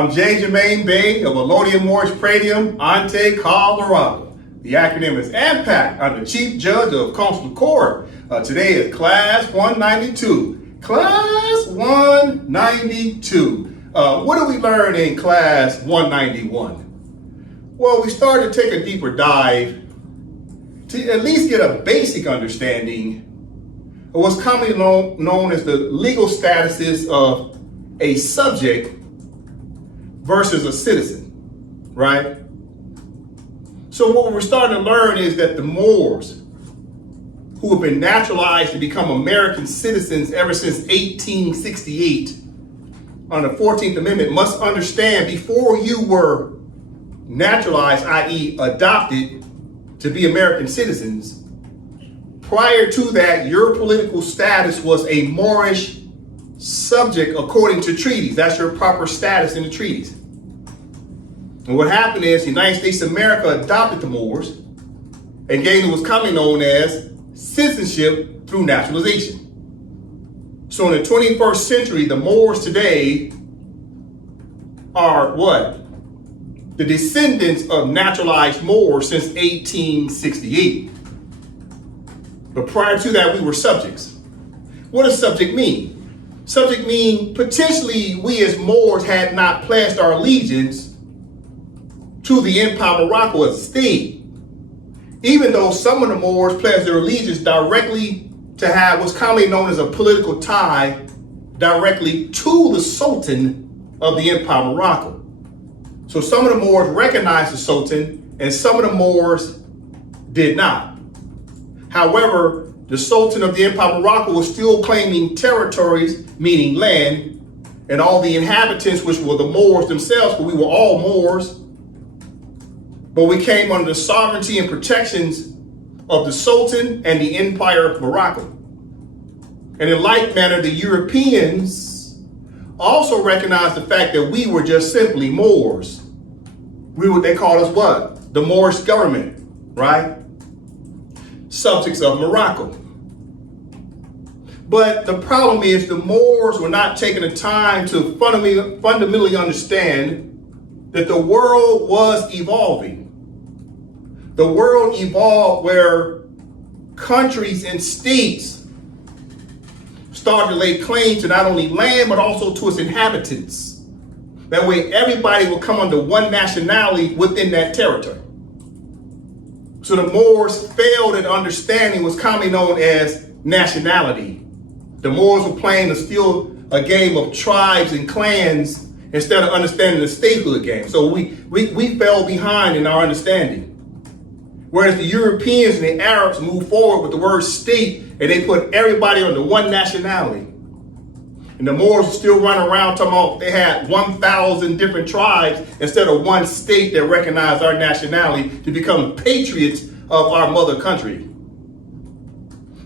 I'm J. Jermaine Bay of Elodium Moorish Pradium, Ante, Colorado. The acronym is AMPAC. I'm the Chief Judge of Consular Court. Today is Class 192. Class 192. What did we learn in Class 191? Well, we started to take a deeper dive to at least get a basic understanding of what's commonly known as the legal statuses of a subject versus a citizen, right? So what we're starting to learn is that the Moors, who have been naturalized to become American citizens ever since 1868 on the 14th Amendment, must understand before you were naturalized, i.e. adopted to be American citizens, prior to that, your political status was a Moorish subject according to treaties. That's your proper status in the treaties. And what happened is the United States of America adopted the Moors and gave them what's commonly known as citizenship through naturalization. So in the 21st century, the Moors today are what? The descendants of naturalized Moors since 1868. But prior to that, we were subjects. What does subject mean? Subject mean potentially we as Moors had not pledged our allegiance to the Empire of Morocco as a state, even though some of the Moors pledged their allegiance directly to have what's commonly known as a political tie directly to the Sultan of the Empire of Morocco. So some of the Moors recognized the Sultan and some of the Moors did not. However, the Sultan of the Empire of Morocco was still claiming territories, meaning land, and all the inhabitants, which were the Moors themselves, but we were all Moors. But we came under the sovereignty and protections of the Sultan and the Empire of Morocco. And in like manner, the Europeans also recognized the fact that we were just simply Moors. They called us what? The Moorish government, right? Subjects of Morocco. But the problem is the Moors were not taking the time to fundamentally understand that the world was evolving. The world evolved where countries and states started to lay claim to not only land, but also to its inhabitants. That way everybody will come under one nationality within that territory. So the Moors failed at understanding what's commonly known as nationality. The Moors were playing still a game of tribes and clans instead of understanding the statehood game. So we fell behind in our understanding. Whereas the Europeans and the Arabs moved forward with the word state and they put everybody under one nationality. And the Moors were still running around talking about they had 1,000 different tribes instead of one state that recognized our nationality to become patriots of our mother country.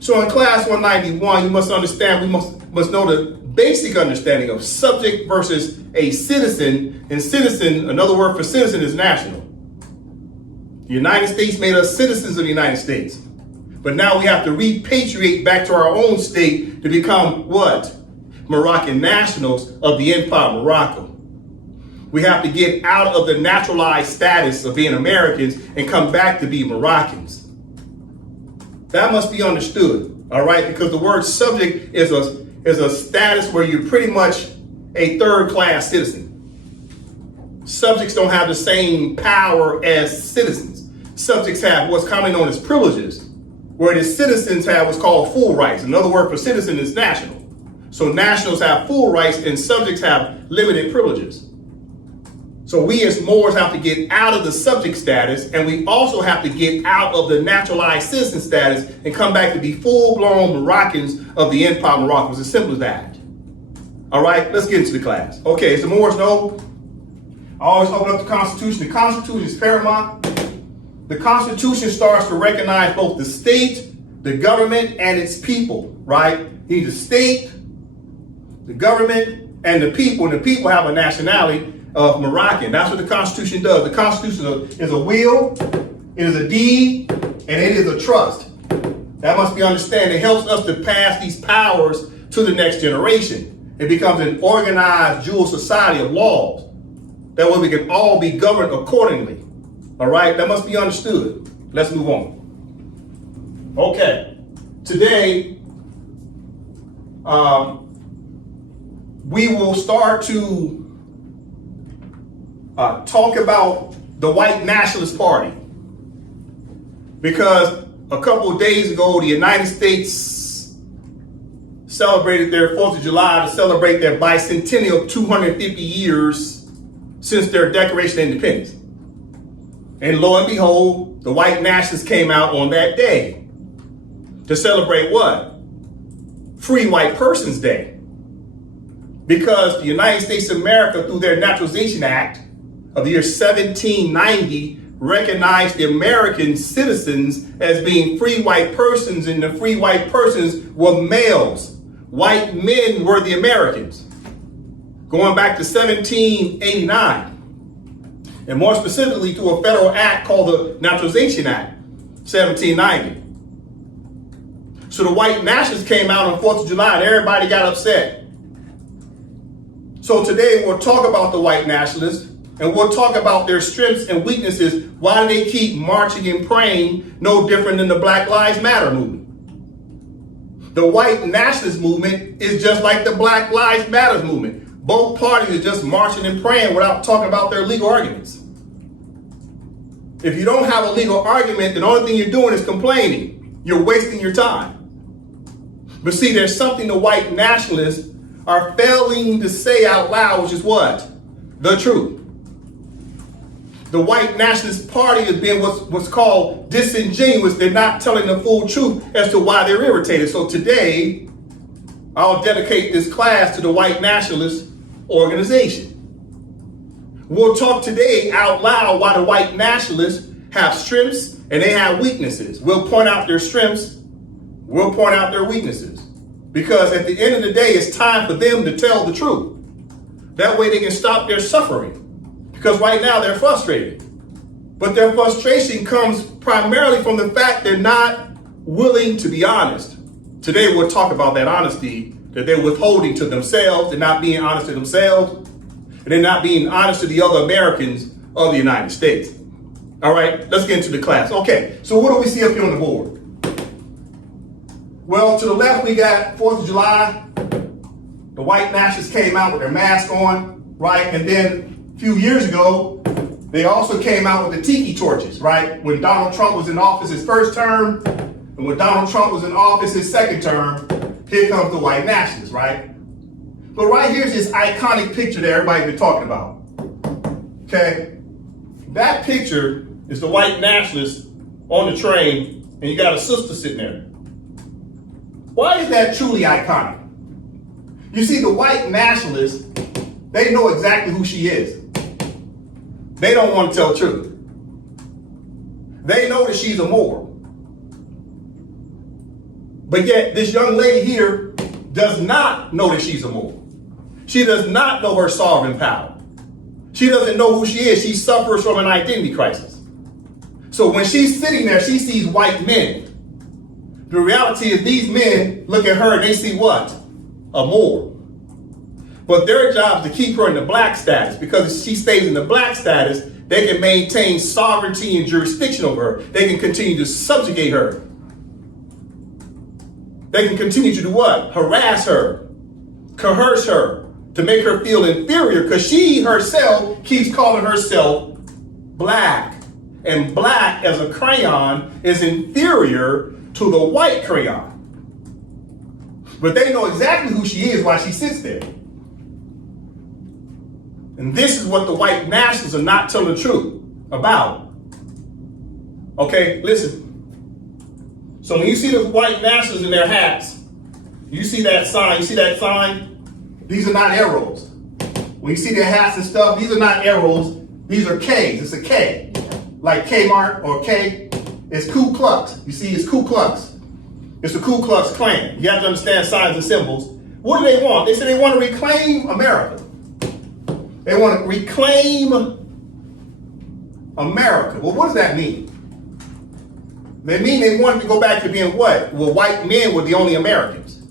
So in class 191, you must understand, we must know the basic understanding of subject versus a citizen. And citizen, another word for citizen is national. The United States made us citizens of the United States. But now we have to repatriate back to our own state to become what? Moroccan nationals of the Empire of Morocco. We have to get out of the naturalized status of being Americans and come back to be Moroccans. That must be understood, all right? Because the word subject is a status where you're pretty much a third-class citizen. Subjects don't have the same power as citizens. Subjects have what's commonly known as privileges, where the citizens have what's called full rights. Another word for citizen is national. So nationals have full rights and subjects have limited privileges. So we as Moors have to get out of the subject status, and we also have to get out of the naturalized citizen status and come back to be full-blown Moroccans of the Empire of Morocco. It's as simple as that. All right, let's get into the class. Okay, as the Moors know, I always open up the Constitution. The Constitution is paramount. The Constitution starts to recognize both the state, the government, and its people, right? You need the state, the government, and the people. And the people have a nationality of Moroccan. That's what the Constitution does. The Constitution is a will, it is a deed, and it is a trust. That must be understood. It helps us to pass these powers to the next generation. It becomes an organized dual society of laws. That way we can all be governed accordingly. All right, that must be understood. Let's move on. Okay, today we will start to talk about the White Nationalist Party, because a couple of days ago the United States celebrated their 4th of July to celebrate their bicentennial 250 years since their Declaration of Independence. And lo and behold, the White Nationalists came out on that day to celebrate what? Free White Persons Day. Because the United States of America, through their Naturalization Act of the year 1790, recognized the American citizens as being free white persons, and the free white persons were males. White men were the Americans. Going back to 1789. And more specifically to a federal act called the Naturalization Act, 1790. So the White Nationalists came out on 4th of July and everybody got upset. So today we'll talk about the White Nationalists, and we'll talk about their strengths and weaknesses. Why do they keep marching and praying? No different than the Black Lives Matter movement. The White Nationalist movement is just like the Black Lives Matter movement. Both parties are just marching and praying without talking about their legal arguments. If you don't have a legal argument, then the only thing you're doing is complaining. You're wasting your time. But see, there's something the White Nationalists are failing to say out loud, which is what? The truth. The White Nationalist Party has been what's called disingenuous. They're not telling the full truth as to why they're irritated. So today, I'll dedicate this class to the White Nationalist organization. We'll talk today out loud why the White Nationalists have strengths and they have weaknesses. We'll point out their strengths. We'll point out their weaknesses. Because at the end of the day, it's time for them to tell the truth. That way they can stop their suffering. Because right now they're frustrated. But their frustration comes primarily from the fact they're not willing to be honest. Today we'll talk about that honesty that they're withholding to themselves. They're not being honest to themselves. And they're not being honest to the other Americans of the United States. All right, let's get into the class. Okay, so what do we see up here on the board? Well, to the left, we got 4th of July. The White Nationalists came out with their mask on, right? And then a few years ago, they also came out with the tiki torches, right? When Donald Trump was in office his first term, and when Donald Trump was in office his second term, here comes the White Nationalists, right? But right here's this iconic picture that everybody's been talking about. Okay? That picture is the White Nationalists on the train, and you got a sister sitting there. Why is that truly iconic? You see, the White Nationalists, they know exactly who she is. They don't want to tell the truth. They know that she's a Moor. But yet, this young lady here does not know that she's a Moor. She does not know her sovereign power. She doesn't know who she is. She suffers from an identity crisis. So when she's sitting there, she sees white men. The reality is these men look at her and they see what? A Moor. But their job is to keep her in the black status, because if she stays in the black status, they can maintain sovereignty and jurisdiction over her. They can continue to subjugate her. They can continue to do what? Harass her, coerce her, to make her feel inferior, because she herself keeps calling herself black. And black as a crayon is inferior to the white crayon. But they know exactly who she is while she sits there. And this is what the White Nationalists are not telling the truth about. Okay, listen. So when you see the White Nationalists in their hats, you see that sign, These are not arrows. When you see their hats and stuff, these are not arrows, these are K's. It's a K. Like Kmart or K. It's Ku Klux. You see, it's Ku Klux. It's the Ku Klux Klan. You have to understand signs and symbols. What do they want? They say they want to reclaim America. They want to reclaim America. Well, what does that mean? They mean they want to go back to being what? Well, white men were the only Americans.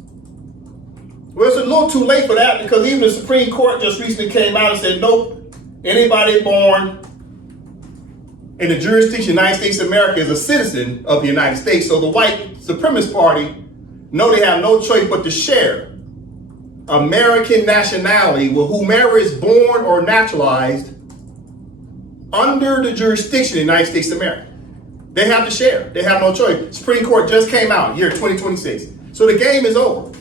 Well, it's a little too late for that, because even the Supreme Court just recently came out and said, nope, Anybody born in the jurisdiction of the United States of America is a citizen of the United States. So the white supremacist party know they have no choice but to share American nationality with whomever is born or naturalized under the jurisdiction of the United States of America. They have to share. They have no choice. Supreme Court just came out, year 2026. So the game is over.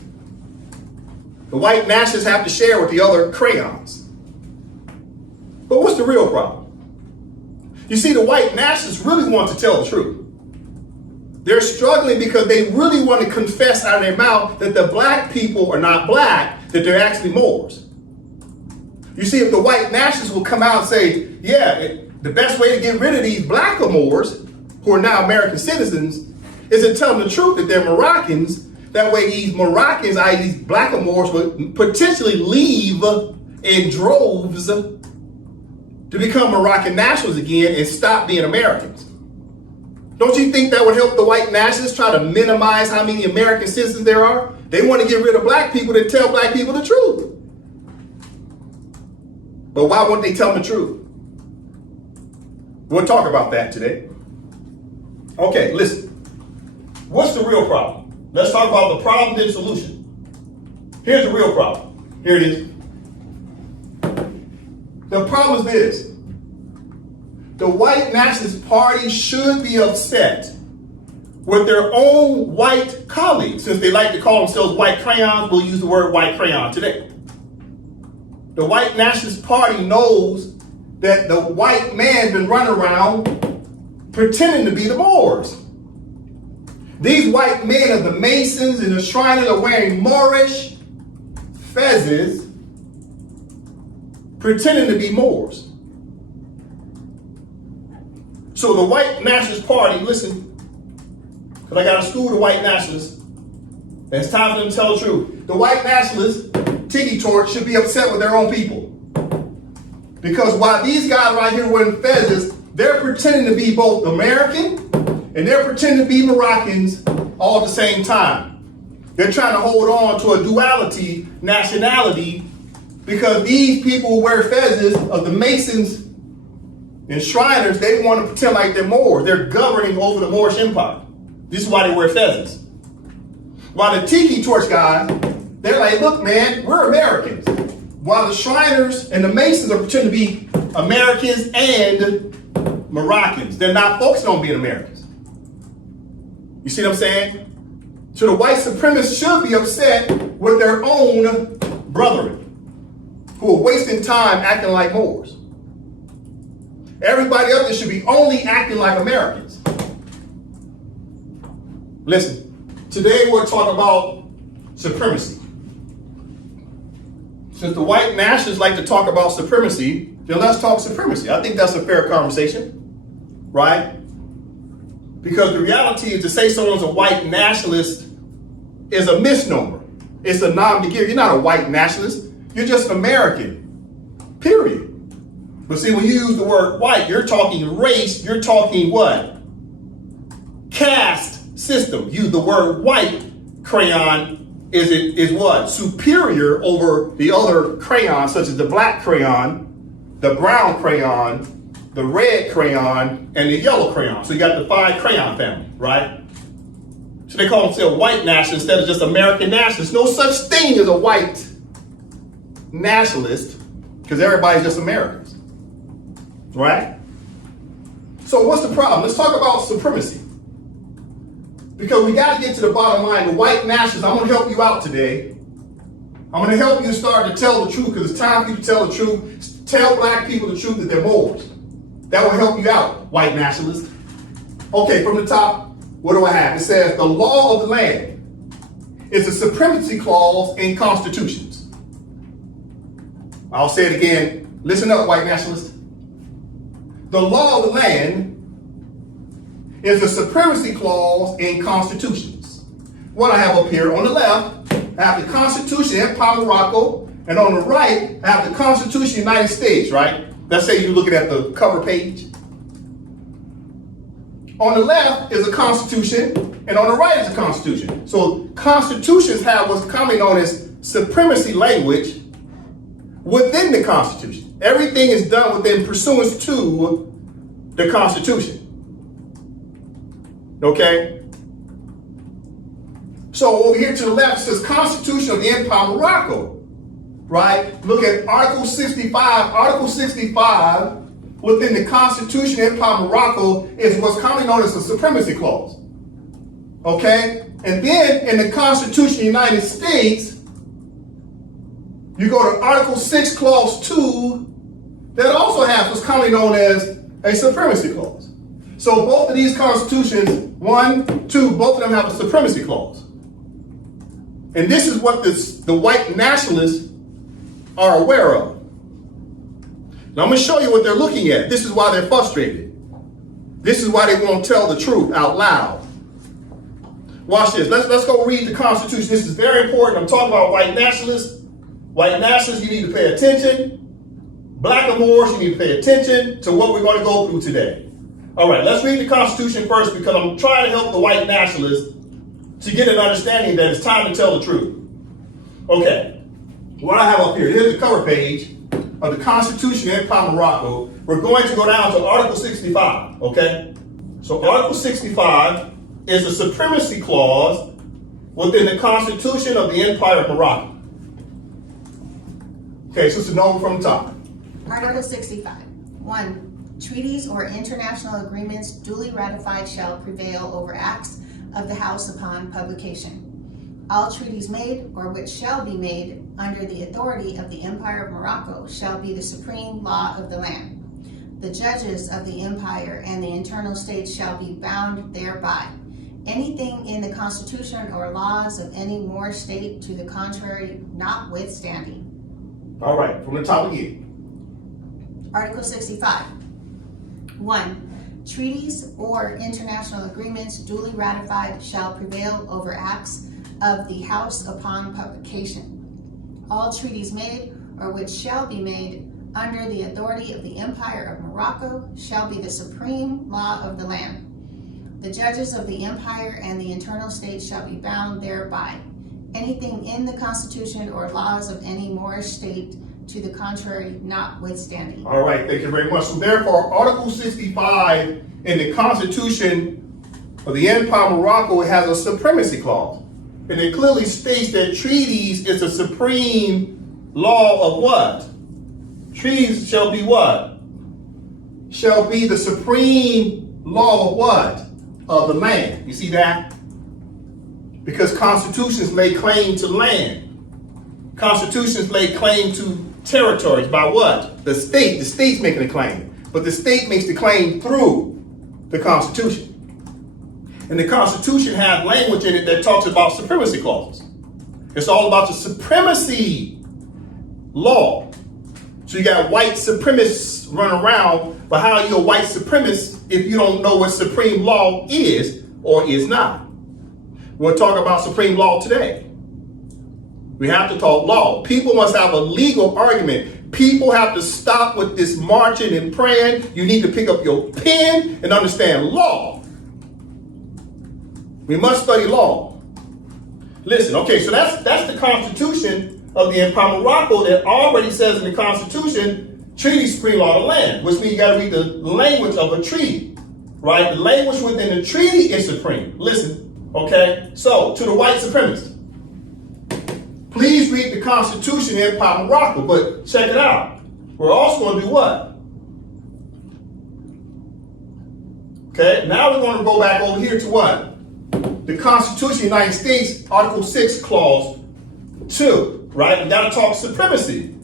The white nationalists have to share with the other crayons. But what's the real problem? You see, the white nationalists really want to tell the truth. They're struggling because they really want to confess out of their mouth that the black people are not black, that they're actually Moors. You see, if the white nationalists will come out and say, yeah, the best way to get rid of these black Moors, who are now American citizens, is to tell them the truth that they're Moroccans. That way these Moroccans, i.e. these black Moors, would potentially leave in droves to become Moroccan nationals again and stop being Americans. Don't you think that would help the white nationalists try to minimize how many American citizens there are? They want to get rid of black people to tell black people the truth. But why won't they tell them the truth? We'll talk about that today. Okay, listen. What's the real problem? Let's talk about the problem and solution. Here's the real problem. Here it is. The problem is this. The white nationalist party should be upset with their own white colleagues. Since they like to call themselves white crayons, we'll use the word white crayon today. The white nationalist party knows that the white man's been running around pretending to be the Moors. These white men of the Masons and the Shriners are wearing Moorish fezzes, pretending to be Moors. So the white nationalist party, listen, because I got to school the white nationalists, and it's time for them to tell the truth. The white nationalists, Tiki Torch, should be upset with their own people. Because while these guys right here wearing fezzes, they're pretending to be both American and they're pretending to be Moroccans all at the same time. They're trying to hold on to a duality nationality because these people who wear fezzes of the Masons and Shriners, they want to pretend like they're Moors. They're governing over the Moorish Empire. This is why they wear fezzes. While the Tiki Torch guys, they're like, look, man, we're Americans. While the Shriners and the Masons are pretending to be Americans and Moroccans. They're not focused on being Americans. You see what I'm saying? So the white supremacists should be upset with their own brethren who are wasting time acting like Moors. Everybody else should be only acting like Americans. Listen, today we're talking about supremacy. Since the white nationalists like to talk about supremacy, then let's talk supremacy. I think that's a fair conversation, right? Because the reality is to say someone's a white nationalist is a misnomer. It's a non-beginner. You're not a white nationalist. You're just American, period. But see, when you use the word white, you're talking race. You're talking what? Caste system. Use the word white crayon is what? Superior over the other crayons, such as the black crayon, the brown crayon, the red crayon, and the yellow crayon. So you got the 5 crayon family, right? So they call themselves white nationalists instead of just American nationalists. No such thing as a white nationalist because everybody's just Americans, right? So what's the problem? Let's talk about supremacy. Because we got to get to the bottom line. The white nationalists, I'm going to help you out today. I'm going to help you start to tell the truth because it's time for you to tell the truth. Tell black people the truth that they're Moors. That will help you out, white nationalists. Okay, from the top, what do I have? It says the law of the land is a supremacy clause in constitutions. I'll say it again. Listen up, white nationalists. The law of the land is a supremacy clause in constitutions. What I have up here on the left, I have the Constitution of Empire Morocco, and on the right, I have the Constitution of the United States, right? Let's say you're looking at the cover page. On the left is a constitution, and on the right is a constitution. So constitutions have what's commonly known as supremacy language within the Constitution. Everything is done within pursuance to the Constitution. Okay? So over here to the left, it says Constitution of the Empire of Morocco. Right? Look at Article 65. Article 65 within the Constitution of the Empire of Morocco is what's commonly known as the Supremacy Clause. Okay? And then in the Constitution of the United States, you go to Article 6, Clause 2, that also has what's commonly known as a Supremacy Clause. So both of these constitutions, 1, 2, both of them have a Supremacy Clause. And this is what the white nationalists are aware of. Now I'm going to show you what they're looking at. This is why they're frustrated. This is why they won't tell the truth out loud. Watch this. Let's go read the Constitution. This is very important. I'm talking about white nationalists. White nationalists, you need to pay attention. Black and Moorish, you need to pay attention to what we're going to go through today. All right, let's read the Constitution first because I'm trying to help the white nationalists to get an understanding that it's time to tell the truth. Okay, what I have up here, here's the cover page of the Constitution of the Empire of Morocco. We're going to go down to Article 65, okay? So Article 65 is a supremacy clause within the Constitution of the Empire of Morocco. Okay, Sister Nova from the top. Article 65. 1. Treaties or international agreements duly ratified shall prevail over acts of the House upon publication. All treaties made or which shall be made under the authority of the Empire of Morocco shall be the supreme law of the land. The judges of the empire and the internal states shall be bound thereby. Anything in the Constitution or laws of any Moorish state to the contrary notwithstanding. All right, from the top again. Article 65. 1. Treaties or international agreements duly ratified shall prevail over acts of the House upon publication. All treaties made or which shall be made under the authority of the Empire of Morocco shall be the supreme law of the land. The judges of the empire and the internal states shall be bound thereby. Anything in the Constitution or laws of any Moorish state to the contrary notwithstanding. All right, thank you very much. So therefore, Article 65 in the Constitution of the Empire of Morocco has a supremacy clause. And it clearly states that treaties is the supreme law of what? Treaties shall be what? Shall be the supreme law of what? Of the land. You see that? Because constitutions lay claim to land. Constitutions lay claim to territories by what? The state. The state's making a claim. But the state makes the claim through the Constitution. And the Constitution has language in it that talks about supremacy clauses. It's all about the supremacy law. So you got white supremacists running around, but how are you a white supremacist if you don't know what supreme law is or is not? We'll talk about supreme law today. We have to talk law. People must have a legal argument. People have to stop with this marching and praying. You need to pick up your pen and understand law. We must study law. Listen, okay, so that's the Constitution of the Empire of Morocco that already says in the Constitution, treaty supreme law of the land, which means you got to read the language of a treaty, right? The language within the treaty is supreme. Listen, okay? So, to the white supremacists, please read the Constitution of the Empire of Morocco, but check it out. We're also going to do what? Okay, now we're going to go back over here to what? The Constitution of the United States, Article 6, Clause 2, right? We got to talk supremacy.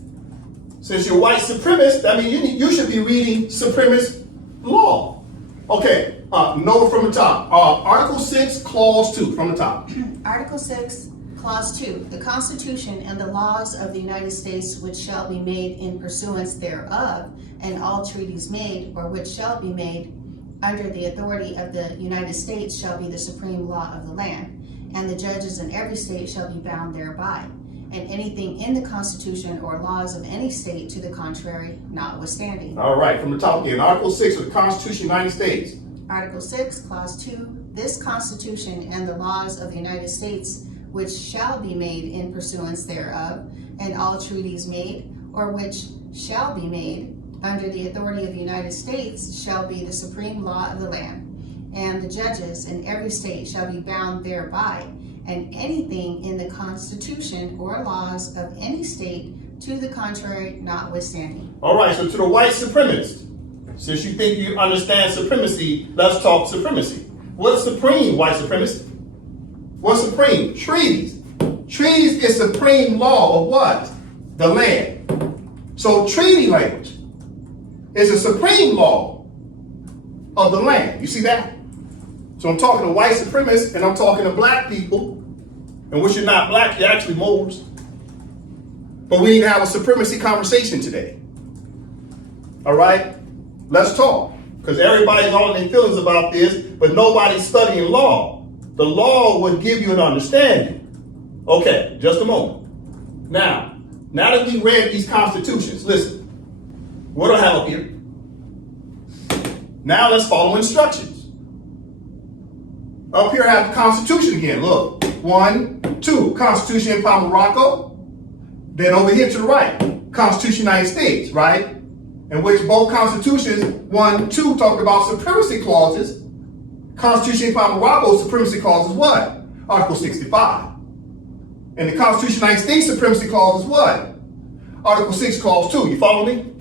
Since you're white supremacist, that means you should be reading supremacist law. Okay, Nova from the top. Article 6, Clause 2 from the top. Article 6, Clause 2. The Constitution and the laws of the United States which shall be made in pursuance thereof, and all treaties made or which shall be made under the authority of the United States shall be the supreme law of the land, and the judges in every state shall be bound thereby, and anything in the Constitution or laws of any state to the contrary notwithstanding. All right, from the top again. Article 6 of the Constitution of the United States. Article 6, Clause 2. This Constitution and the laws of the United States which shall be made in pursuance thereof, and all treaties made or which shall be made under the authority of the United States shall be the supreme law of the land, and the judges in every state shall be bound thereby, and anything in the Constitution or laws of any state to the contrary notwithstanding. All right, so to the white supremacist, since you think you understand supremacy, let's talk supremacy. What's supreme, white supremacist? What's supreme? Treaties. Treaties is supreme law of what? The land. So treaty language is a supreme law of the land. You see that? So I'm talking to white supremacists and I'm talking to black people. And which you're not black, you're actually Moors. But we need to have a supremacy conversation today. All right? Let's talk. Because everybody's all in their feelings about this, but nobody's studying law. The law would give you an understanding. Okay, just a moment. Now that we read these constitutions, listen. What do I have up here? Now let's follow instructions. Up here I have the Constitution again. Look, 1, 2, Constitution Empire Morocco. Then over here to the right, Constitution United States, right? In which both constitutions, 1, 2, talked about supremacy clauses. Constitution Empire Morocco's supremacy clause is what? Article 65. And the Constitution United States supremacy clause is what? Article 6, Clause 2. You follow me?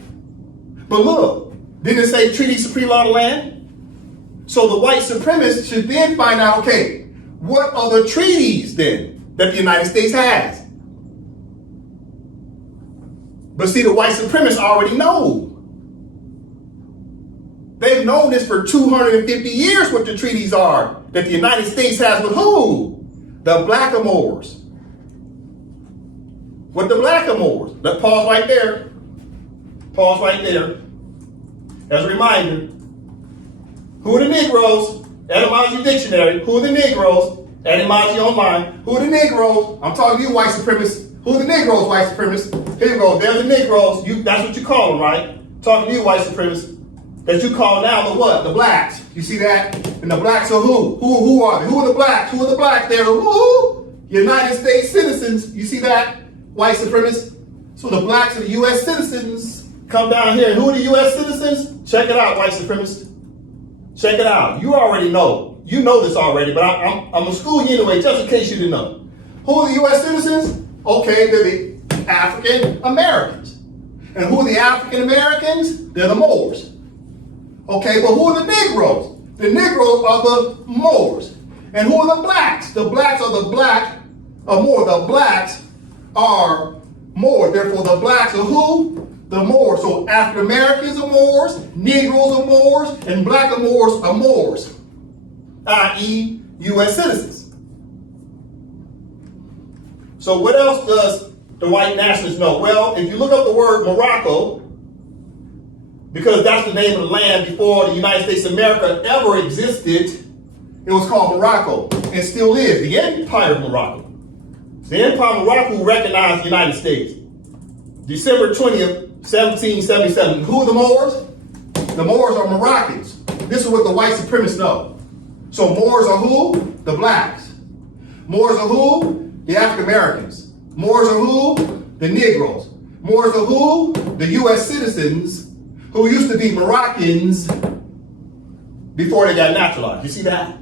But look, didn't it say treaty supreme law of the land? So the white supremacists should then find out, okay, what are the treaties then that the United States has? But see, the white supremacists already know. They've known this for 250 years what the treaties are that the United States has with who? The blackamoors. With the blackamoors. Let's pause right there. Pause right there. As a reminder, who are the Negroes? Etymology Dictionary. Who are the Negroes? Etymology Online. Who are the Negroes? I'm talking to you, white supremacists. Who are the Negroes, white supremacists? Here we go. They're the Negroes. That's what you call them, right? Talking to you, white supremacists. That you call now the what? The blacks. You see that? And the blacks are who? Who are they? Who are the blacks? Who are the blacks? They're who? United States citizens. You see that? White supremacists. So the blacks are the U.S. citizens. Come down here. Who are the U.S. citizens? Check it out, white supremacists. Check it out. You already know. You know this already, but I'm going to school you anyway, just in case you didn't know. Who are the U.S. citizens? Okay, they're the African Americans. And who are the African Americans? They're the Moors. Okay, but who are the Negroes? The Negroes are the Moors. And who are the blacks? The blacks are the black Moor. The blacks are Moor. Therefore, the blacks are who? The Moors. So African Americans are Moors, Negroes are Moors, and black Moors are Moors, i.e. U.S. citizens. So what else does the white nationalists know? Well, if you look up the word Morocco, because that's the name of the land before the United States of America ever existed, it was called Morocco, and still is, the Empire of Morocco. The Empire of Morocco recognized the United States. December 20th, 1777. Who are the Moors? The Moors are Moroccans. This is what the white supremacists know. So Moors are who? The blacks. Moors are who? The African Americans. Moors are who? The Negroes. Moors are who? The U.S. citizens who used to be Moroccans before they got naturalized. You see that?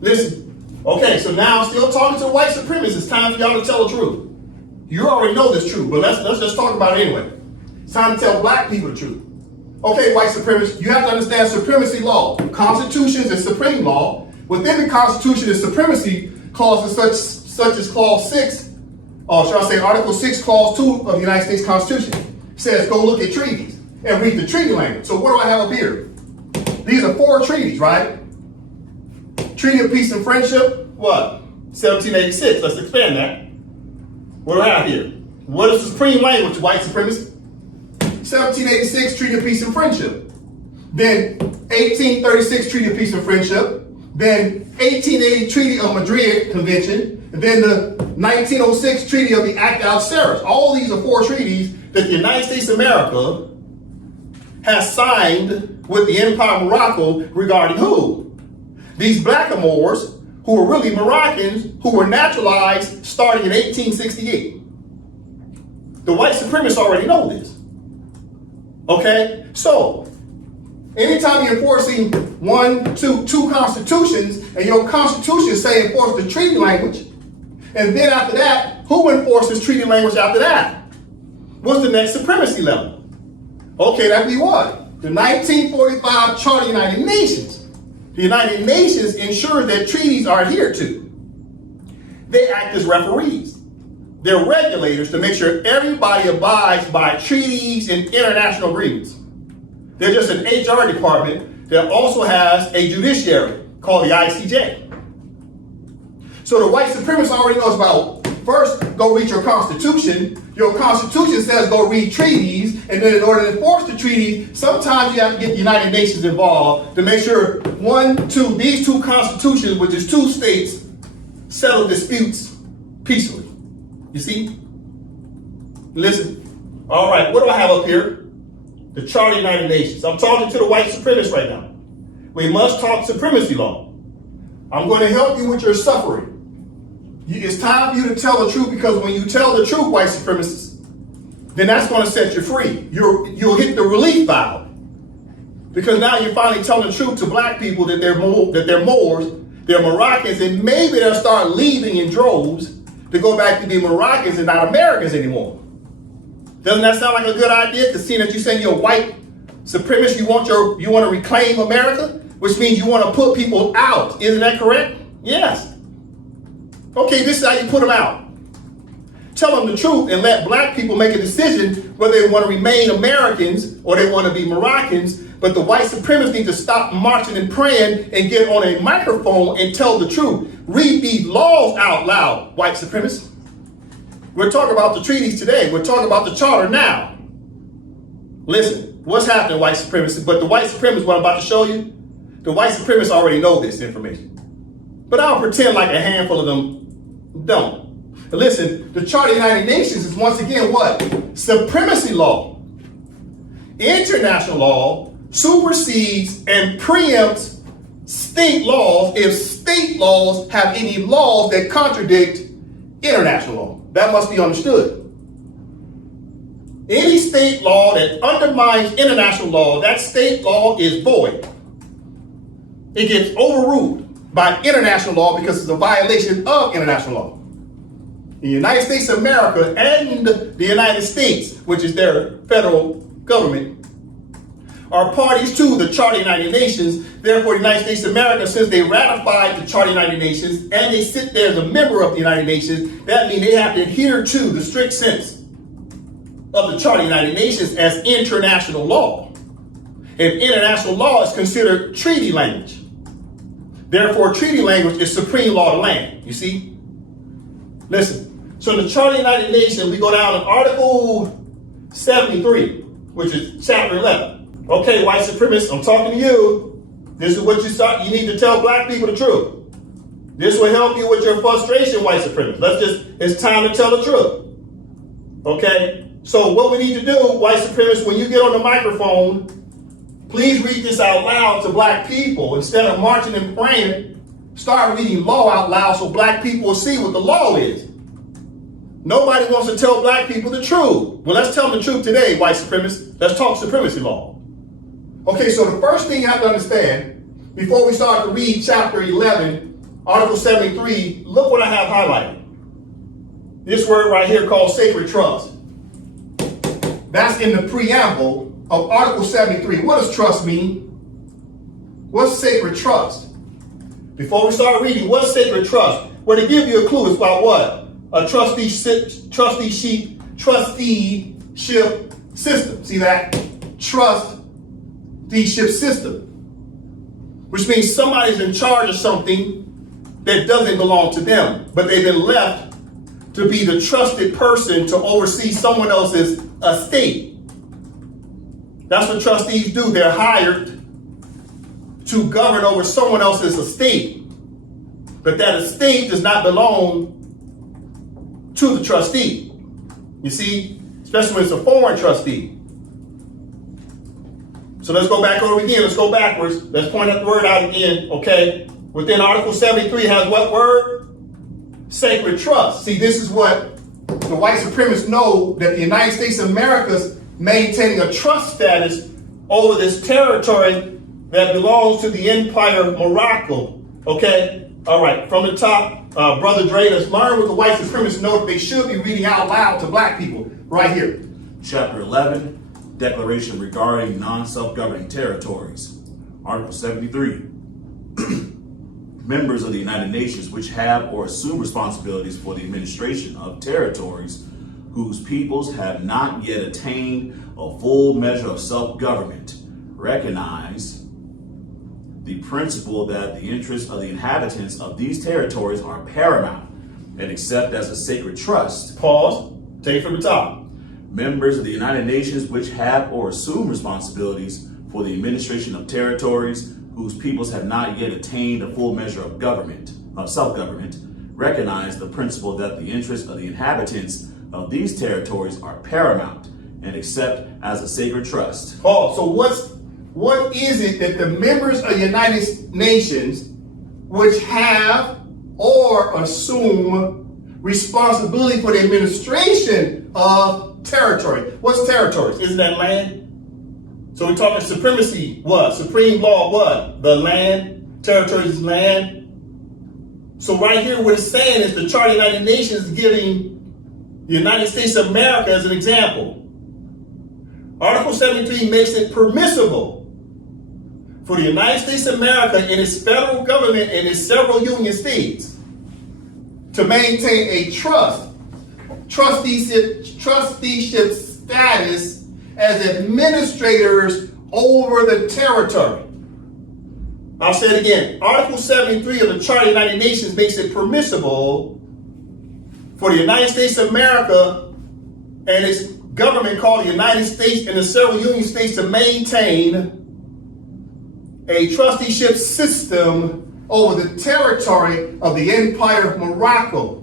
Listen. Okay, so now I'm still talking to white supremacists. It's time for y'all to tell the truth. You already know this truth, but let's just talk about it anyway. It's time to tell black people the truth. Okay, white supremacists, you have to understand supremacy law. Constitutions is supreme law. Within the Constitution is supremacy clauses such as Clause 6, or should I say Article 6, Clause 2 of the United States Constitution. It says go look at treaties and read the treaty language. So what do I have up here? These are 4 treaties, right? Treaty of Peace and Friendship, what? 1786, let's expand that. What do I have here? What is the supreme language, white supremacy? 1786 Treaty of Peace and Friendship. Then 1836 Treaty of Peace and Friendship. Then 1880 Treaty of Madrid Convention. And then the 1906 Treaty of the Act of Algeciras. All these are 4 treaties that the United States of America has signed with the Empire of Morocco regarding who? These blackamoors who were really Moroccans who were naturalized starting in 1868. The white supremacists already know this. Okay? So, anytime you're enforcing two constitutions, and your constitution say enforce the treaty language, and then after that, who enforces treaty language after that? What's the next supremacy level? Okay, that'd be what? The 1945 Charter of the United Nations. The United Nations ensures that treaties are adhered to. They act as referees. They're regulators to make sure everybody abides by treaties and international agreements. They're just an HR department that also has a judiciary called the ICJ. So the white supremacist already knows about, first, go read your constitution. Your constitution says go read treaties, and then in order to enforce the treaty, sometimes you have to get the United Nations involved to make sure these two constitutions, which is two states, settle disputes peacefully. You see? Listen. All right, what do I have up here? The Charter of the United Nations. I'm talking to the white supremacists right now. We must talk supremacy law. I'm going to help you with your suffering. It's time for you to tell the truth, because when you tell the truth, white supremacists, then that's going to set you free. You'll hit the relief valve. Because now you're finally telling the truth to black people that they're Moors, they're Moroccans, and maybe they'll start leaving in droves to go back to be Moroccans and not Americans anymore. Doesn't that sound like a good idea? Because seeing that you're saying you're a white supremacist, you want to reclaim America, which means you want to put people out. Isn't that correct? Yes. Okay, this is how you put them out. Tell them the truth and let black people make a decision whether they want to remain Americans or they want to be Moroccans. But the white supremacists need to stop marching and praying and get on a microphone and tell the truth. Read these laws out loud, white supremacists. We're talking about the treaties today. We're talking about the charter now. Listen, what's happening, white supremacists? But the white supremacists, what I'm about to show you, the white supremacists already know this information. But I'll pretend like a handful of them don't. Listen, the Charter of the United Nations is once again what? Supremacy law. International law supersedes and preempts state laws if state laws have any laws that contradict international law. That must be understood. Any state law that undermines international law, that state law is void. It gets overruled by international law because it's a violation of international law. The United States of America and the United States, which is their federal government, are parties to the Charter of the United Nations. Therefore, the United States of America, since they ratified the Charter of the United Nations and they sit there as a member of the United Nations, that means they have to adhere to the strict sense of the Charter of the United Nations as international law. If international law is considered treaty language, therefore treaty language is supreme law of the land. You see? Listen, so in the Charter of the United Nations, we go down to Article 73, which is Chapter 11. Okay, white supremacists, I'm talking to you. This is what you need to tell black people the truth. This will help you with your frustration, white supremacists. It's time to tell the truth. Okay? So what we need to do, white supremacists, when you get on the microphone, please read this out loud to black people. Instead of marching and praying, start reading law out loud so black people will see what the law is. Nobody wants to tell black people the truth. Well, let's tell them the truth today, white supremacists. Let's talk supremacy law. Okay, so the first thing you have to understand, before we start to read chapter 11, Article 73, look what I have highlighted. This word right here called sacred trust. That's in the preamble of Article 73. What does trust mean? What's sacred trust? Before we start reading, what's sacred trust? Well, to give you a clue, it's about what? A trusteeship system. See that? Trusteeship system. Which means somebody's in charge of something that doesn't belong to them, but they've been left to be the trusted person to oversee someone else's estate. That's what trustees do. They're hired to govern over someone else's estate. But that estate does not belong to the trustee. You see, especially when it's a foreign trustee. So let's go back over again. Let's go backwards. Let's point that word out again, okay? Within Article 73 has what word? Sacred trust. See, this is what the white supremacists know that the United States of America is maintaining a trust status over this territory that belongs to the Empire of Morocco. Okay? All right, from the top, Brother Dre, let's learn what the white supremacists know that they should be reading out loud to black people right here. Chapter 11, Declaration regarding non-self-governing territories. Article 73. Members of the United Nations which have or assume responsibilities for the administration of territories whose peoples have not yet attained a full measure of self-government recognize the principle that the interests of the inhabitants of these territories are paramount and accept as a sacred trust. Pause. Take it from the top. Members of the United Nations which have or assume responsibilities for the administration of territories whose peoples have not yet attained a full measure of self-government, recognize the principle that the interests of the inhabitants of these territories are paramount and accept as a sacred trust. Pause. So what is it that the members of the United Nations which have or assume responsibility for the administration of territory? What's territories? Isn't that land? So we're talking supremacy, what? Supreme law, what? The land, territories is land. So right here what it's saying is the Charter of the United Nations is giving the United States of America as an example. Article 73 makes it permissible for the United States of America and its federal government and its several union states to maintain a trusteeship status as administrators over the territory. I'll say it again. Article 73 of the Charter of the United Nations makes it permissible for the United States of America and its government called the United States and the several union states to maintain a trusteeship system over the territory of the Empire of Morocco.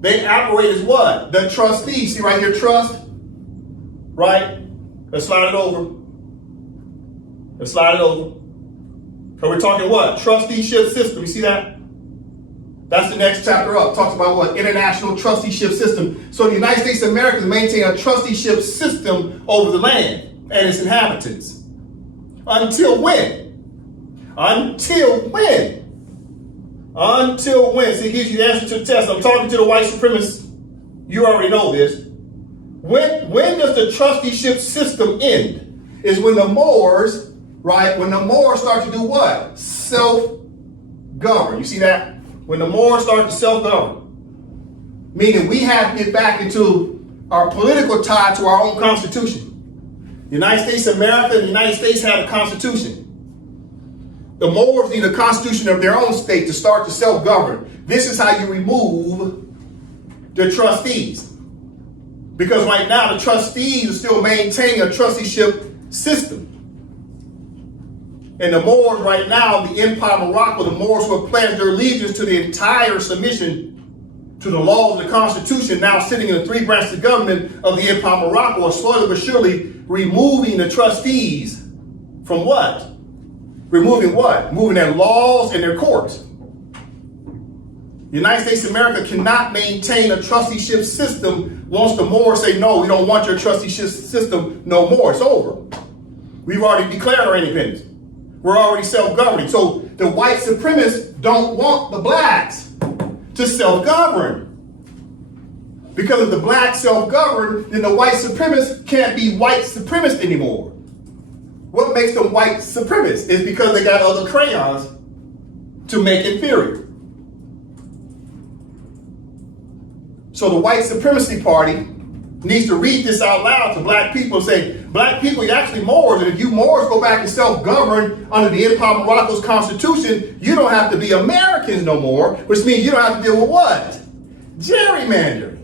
They operate as what? The trustees. See right here, trust? Right? Let's slide it over. Let's slide it over. So we're talking what? Trusteeship system. You see that? That's the next chapter up. Talks about what? International trusteeship system. So the United States of America maintain a trusteeship system over the land and its inhabitants. Until when? Until when? Until when? See, it gives you the answer to the test. I'm talking to the white supremacists. You already know this. When does the trusteeship system end? Is when the Moors, right? When the Moors start to do what? Self-govern. You see that? When the Moors start to self-govern. Meaning we have to get back into our political tie to our own constitution. The United States of America and the United States have a constitution. The Moors need a constitution of their own state to start to self-govern. This is how you remove the trustees. Because right now the trustees are still maintaining a trusteeship system. And the Moors right now, the Empire of Morocco, the Moors who have pledged their allegiance to the entire submission to the laws of the Constitution, now sitting in the three branches of government of the Empire of Morocco, are slowly but surely removing the trustees from what? Removing what? Removing their laws and their courts. The United States of America cannot maintain a trusteeship system once the Moors say, no, we don't want your trusteeship system no more. It's over. We've already declared our independence. We're already self-governing. So the white supremacists don't want the blacks to self-govern. Because if the blacks self-govern, then the white supremacists can't be white supremacists anymore. What makes them white supremacists is because they got other crayons to make inferior. So the white supremacy party needs to read this out loud to black people and say, black people, you're actually Moors, and if you Moors go back and self-govern under the Empire of Morocco's constitution, you don't have to be Americans no more, which means you don't have to deal with what? Gerrymandering.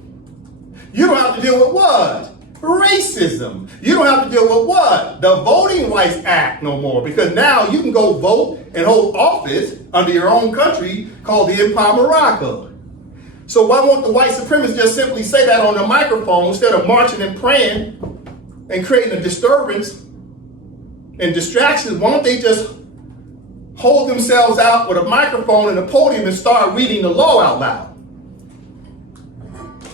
You don't have to deal with what? Racism. You don't have to deal with what? The Voting Rights Act no more, because now you can go vote and hold office under your own country called the Empire of Morocco. So why won't the white supremacists just simply say that on the microphone instead of marching and praying and creating a disturbance and distractions? Why don't they just hold themselves out with a microphone and a podium and start reading the law out loud?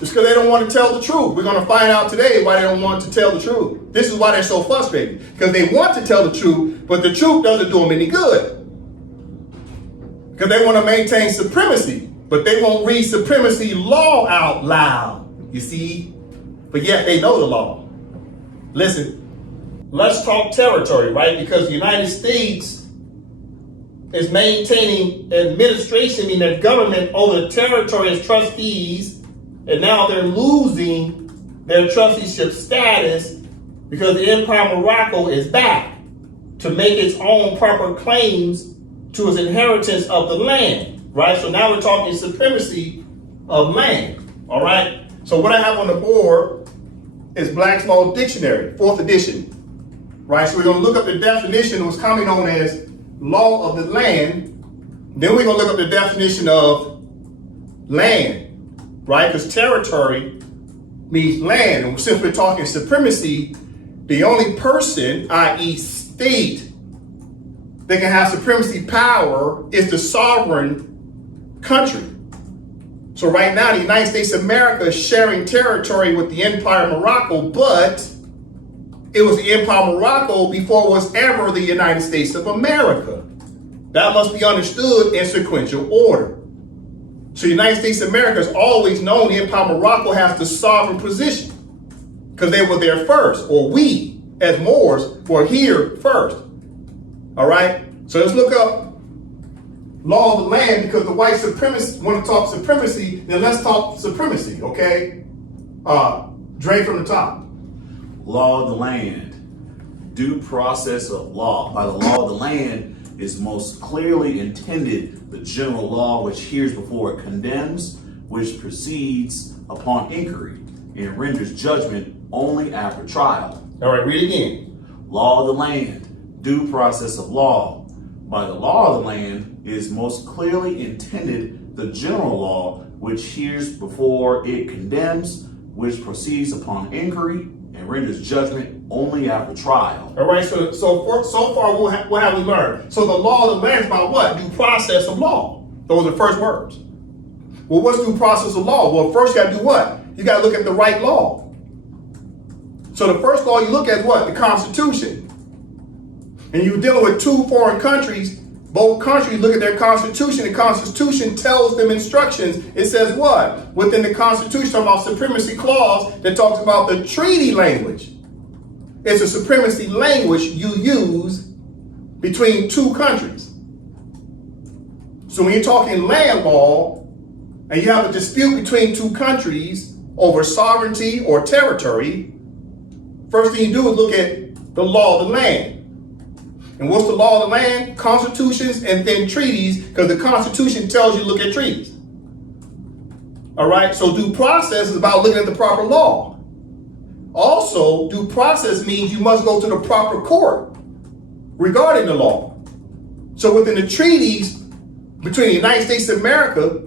It's because they don't want to tell the truth. We're going to find out today why they don't want to tell the truth. This is why they're so frustrated. Because they want to tell the truth, but the truth doesn't do them any good. Because they want to maintain supremacy, but they won't read supremacy law out loud. You see? But yet they know the law. Listen, let's talk territory, right? Because the United States is maintaining administration, meaning that government over the territory as trustees, and now they're losing their trusteeship status because the Empire of Morocco is back to make its own proper claims to its inheritance of the land, right? So now we're talking supremacy of land, all right? So what I have on the board is Black's Law Dictionary, 4th edition, right? So we're going to look up the definition of what's commonly known as law of the land. Then we're going to look up the definition of land, right? Because territory means land. And since we're talking supremacy, the only person, i.e. state, that can have supremacy power is the sovereign country. So right now, the United States of America is sharing territory with the Empire of Morocco, but it was the Empire of Morocco before it was ever the United States of America. That must be understood in sequential order. So the United States of America has always known the Empire of Morocco has the sovereign position because they were there first, or we as Moors were here first. All right, so let's look up law of the land because the white supremacists want to talk supremacy, then let's talk supremacy, okay? Dre from the top. Law of the land, due process of law. By the law of the land is most clearly intended the general law which hears before it condemns, which proceeds upon inquiry, and renders judgment only after trial. All right, read again. Law of the land, due process of law. By the law of the land is most clearly intended the general law which hears before it condemns, which proceeds upon inquiry, and renders judgment only after trial. All right, so far, what have we learned? So the law of the land is about what? Due process of law. Those are the first words. Well, what's due process of law? Well, first you got to do what? You got to look at the right law. So the first law you look at is what? The Constitution. And you're dealing with two foreign countries. Both countries look at their Constitution. The Constitution tells them instructions. It says what? Within the Constitution, talking about supremacy clause that talks about the treaty language. It's a supremacy language you use between two countries. So when you're talking land law and you have a dispute between two countries over sovereignty or territory, first thing you do is look at the law of the land. And what's the law of the land? Constitutions and then treaties, because the Constitution tells you to look at treaties. All right, so due process is about looking at the proper law. Also, due process means you must go to the proper court regarding the law. So within the treaties between the United States of America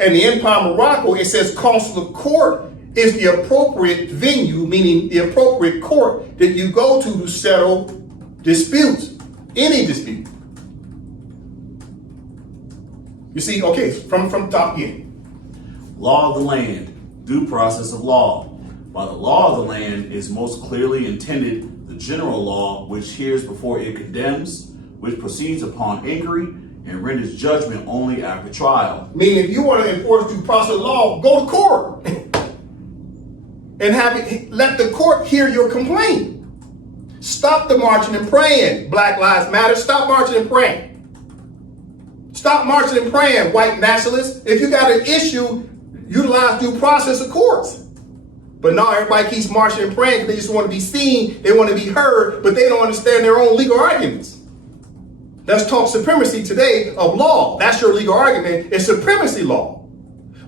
and the Empire of Morocco, it says consular court is the appropriate venue, meaning the appropriate court that you go to settle disputes, any dispute. You see, okay, from top again. Law of the land, due process of law. By the law of the land is most clearly intended the general law which hears before it condemns, which proceeds upon inquiry, and renders judgment only after trial. Meaning if you want to enforce due process of law, go to court. And let the court hear your complaint. Stop the marching and praying, Black Lives Matter. Stop marching and praying. Stop marching and praying, white nationalists. If you got an issue, utilize due process of courts. But now everybody keeps marching and praying because they just want to be seen, they want to be heard, but they don't understand their own legal arguments. Let's talk supremacy today of law. That's your legal argument. It's supremacy law.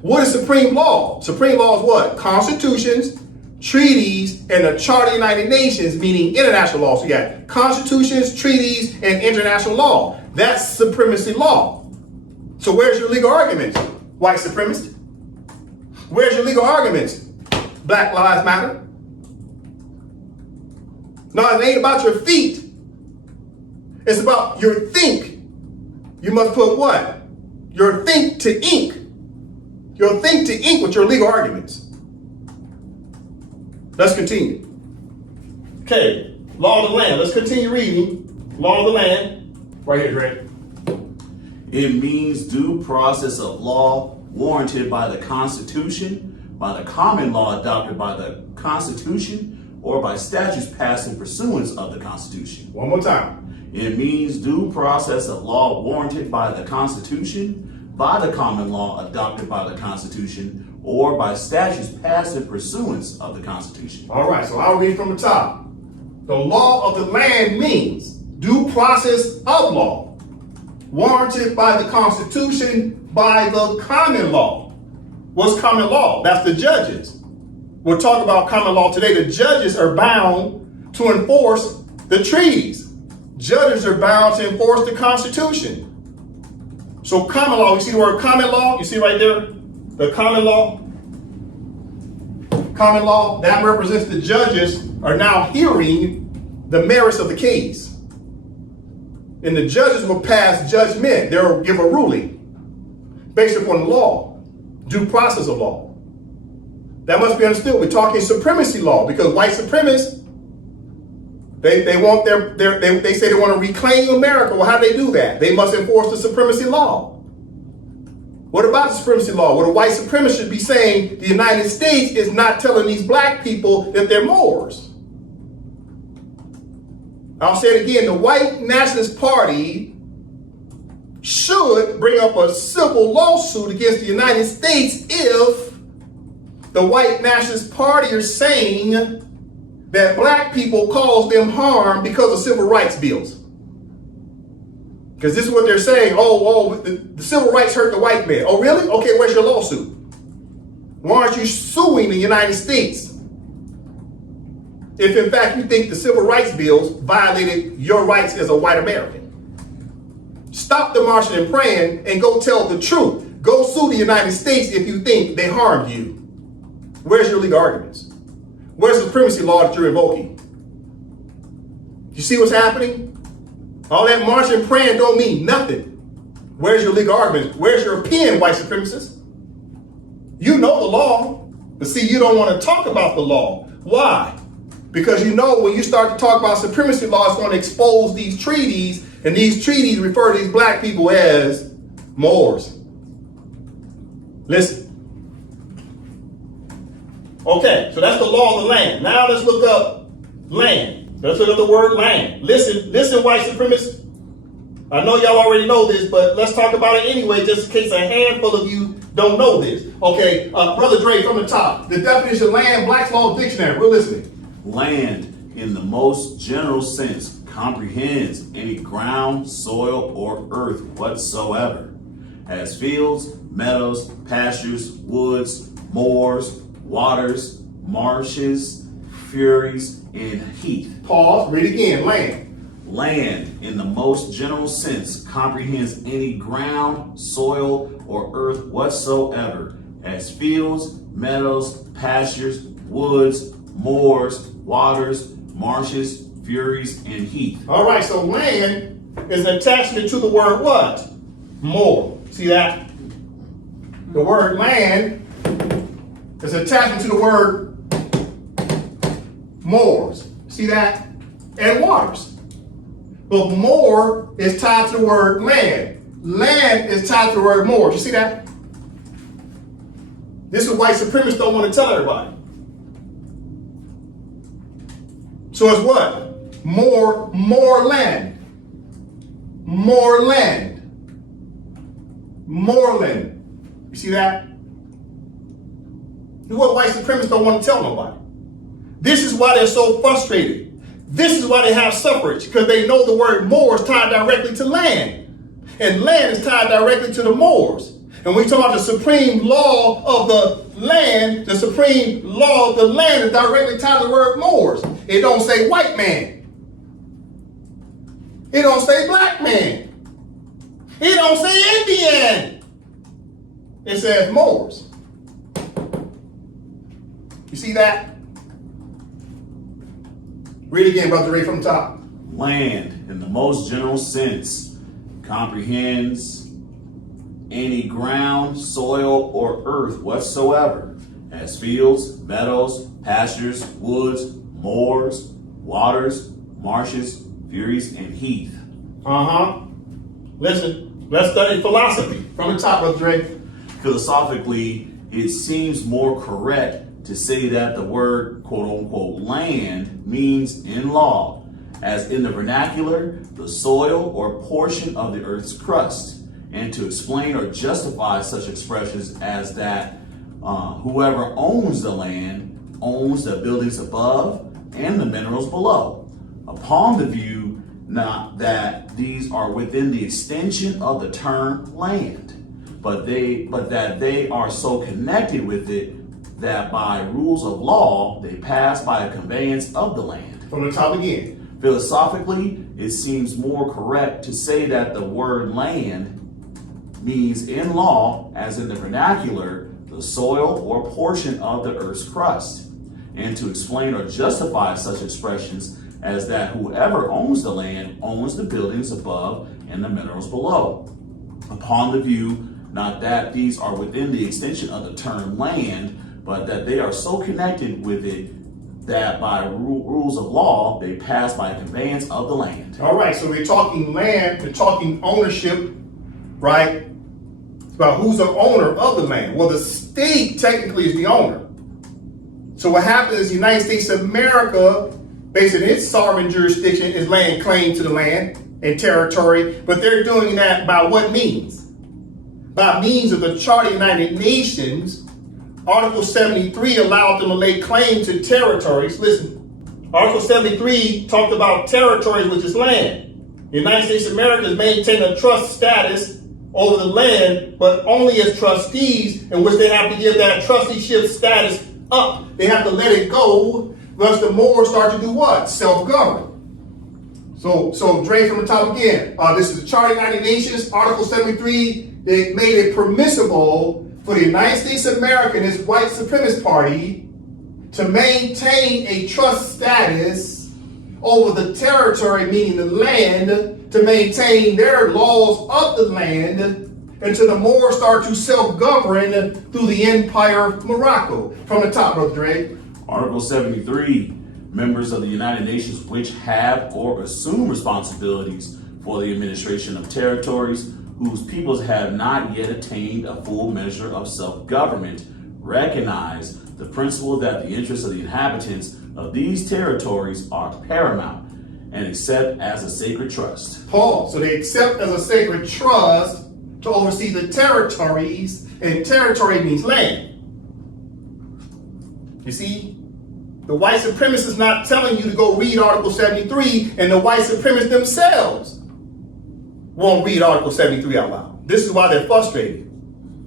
What is supreme law? Supreme law is what? Constitutions, treaties, and the Charter of the United Nations, meaning international law. So you got constitutions, treaties, and international law. That's supremacy law. So where's your legal arguments, white supremacist? Where's your legal arguments, Black Lives Matter? No, it ain't about your feet. It's about your think. You must put what? Your think to ink. Your think to ink with your legal arguments. Let's continue. Okay, law of the land. Let's continue reading. Law of the land. Right here, Greg. It means due process of law warranted by the Constitution, by the common law adopted by the Constitution, or by statutes passed in pursuance of the Constitution. One more time. It means due process of law warranted by the Constitution, by the common law adopted by the Constitution, or by statutes passed in pursuance of the Constitution. All right, so I'll read from the top. The law of the land means due process of law, warranted by the Constitution, by the common law. What's common law? That's the judges. We'll talk about common law today. The judges are bound to enforce the treaties. Judges are bound to enforce the Constitution. So common law, you see the word common law? You see right there? The common law? Common law, that represents the judges are now hearing the merits of the case. And the judges will pass judgment. They'll give a ruling based upon the law, due process of law. That must be understood. We're talking supremacy law because white supremacists, they want they say they want to reclaim America. Well, how do they do that? They must enforce the supremacy law. What about the supremacy law? Well, the white supremacists should be saying the United States is not telling these black people that they're Moors. I'll say it again. The white nationalist party should bring up a civil lawsuit against the United States if the white nationalist party are saying that black people cause them harm because of civil rights bills. Because this is what they're saying. The civil rights hurt the white man. Oh, really? Okay, where's your lawsuit? Why aren't you suing the United States? If in fact you think the civil rights bills violated your rights as a white American. Stop the marching and praying and go tell the truth. Go sue the United States if you think they harmed you. Where's your legal arguments? Where's the supremacy law that you're invoking? You see what's happening? All that marching and praying don't mean nothing. Where's your legal arguments? Where's your pen, white supremacists? You know the law, but see, you don't want to talk about the law. Why? Because you know when you start to talk about supremacy law, it's going to expose these treaties, and these treaties refer to these black people as Moors. Listen. Okay, so that's the law of the land. Now let's look up land. Let's look up the word land. Listen, white supremacists. I know y'all already know this, but let's talk about it anyway, just in case a handful of you don't know this. Okay, Brother Dre from the top. The definition of land, Black's Law Dictionary. We're listening. Land, in the most general sense, comprehends any ground, soil, or earth whatsoever, as fields, meadows, pastures, woods, moors, waters, marshes, furies, and heath. Pause, read again, land. Land, in the most general sense, comprehends any ground, soil, or earth whatsoever, as fields, meadows, pastures, woods, moors, waters, marshes, furies, and heath. All right, so land is an attachment to the word what? Moor. See that? The word land is an attachment to the word moors. See that? And waters. But moor is tied to the word land. Land is tied to the word moors. You see that? This is white supremacists don't want to tell everybody. So it's what? More land. More land. Moreland. You see that? This is what white supremacists don't want to tell nobody. This is why they're so frustrated. This is why they have suffrage, because they know the word Moor is tied directly to land. And land is tied directly to the Moors. And when we talk about the supreme law of the land, the supreme law of the land is directly tied to the word Moors. It don't say white man. It don't say black man. It don't say Indian. It says Moors. You see that? Read again, Brother Ray, from the top. Land, in the most general sense, comprehends any ground, soil, or earth whatsoever, as fields, meadows, pastures, woods, moors, waters, marshes, furies, and heath. Listen, let's study philosophy from the top, Brother Dre. Philosophically, it seems more correct to say that the word quote unquote land means in law, as in the vernacular, the soil or portion of the earth's crust, and to explain or justify such expressions as that whoever owns the land owns the buildings above and the minerals below, upon the view not that these are within the extension of the term land, but that they are so connected with it that by rules of law they pass by a conveyance of the land. From the top again. Philosophically, it seems more correct to say that the word land means in law, as in the vernacular, the soil or portion of the earth's crust, and to explain or justify such expressions as that whoever owns the land owns the buildings above and the minerals below, upon the view not that these are within the extension of the term land, but that they are so connected with it that by rules of law they pass by a conveyance of the land. All right, so we're talking land, we're talking ownership, right? It's about who's the owner of the land. Well, the state technically is the owner. So what happens is the United States of America, based on its sovereign jurisdiction, is laying claim to the land and territory, but they're doing that by what means? By means of the Charter of the United Nations. Article 73 allowed them to lay claim to territories. Listen, Article 73 talked about territories, which is land. The United States of America has maintained a trust status over the land, but only as trustees, in which they have to give that trusteeship status up. They have to let it go, thus the Moors start to do what? Self-govern. So Dre, from the top again. This is the Charter of the United Nations, Article 73. They made it permissible for the United States of America and its white supremacist party to maintain a trust status over the territory, meaning the land, to maintain their laws of the land, until the Moors start to self-govern through the Empire of Morocco. From the top, Brother Dre. Article 73, members of the United Nations which have or assume responsibilities for the administration of territories whose peoples have not yet attained a full measure of self-government, recognize the principle that the interests of the inhabitants of these territories are paramount and accept as a sacred trust. Paul. So they accept as a sacred trust to oversee the territories, and territory means land. You see, the white supremacists not telling you to go read Article 73, and the white supremacists themselves won't read Article 73 out loud. This is why they're frustrated,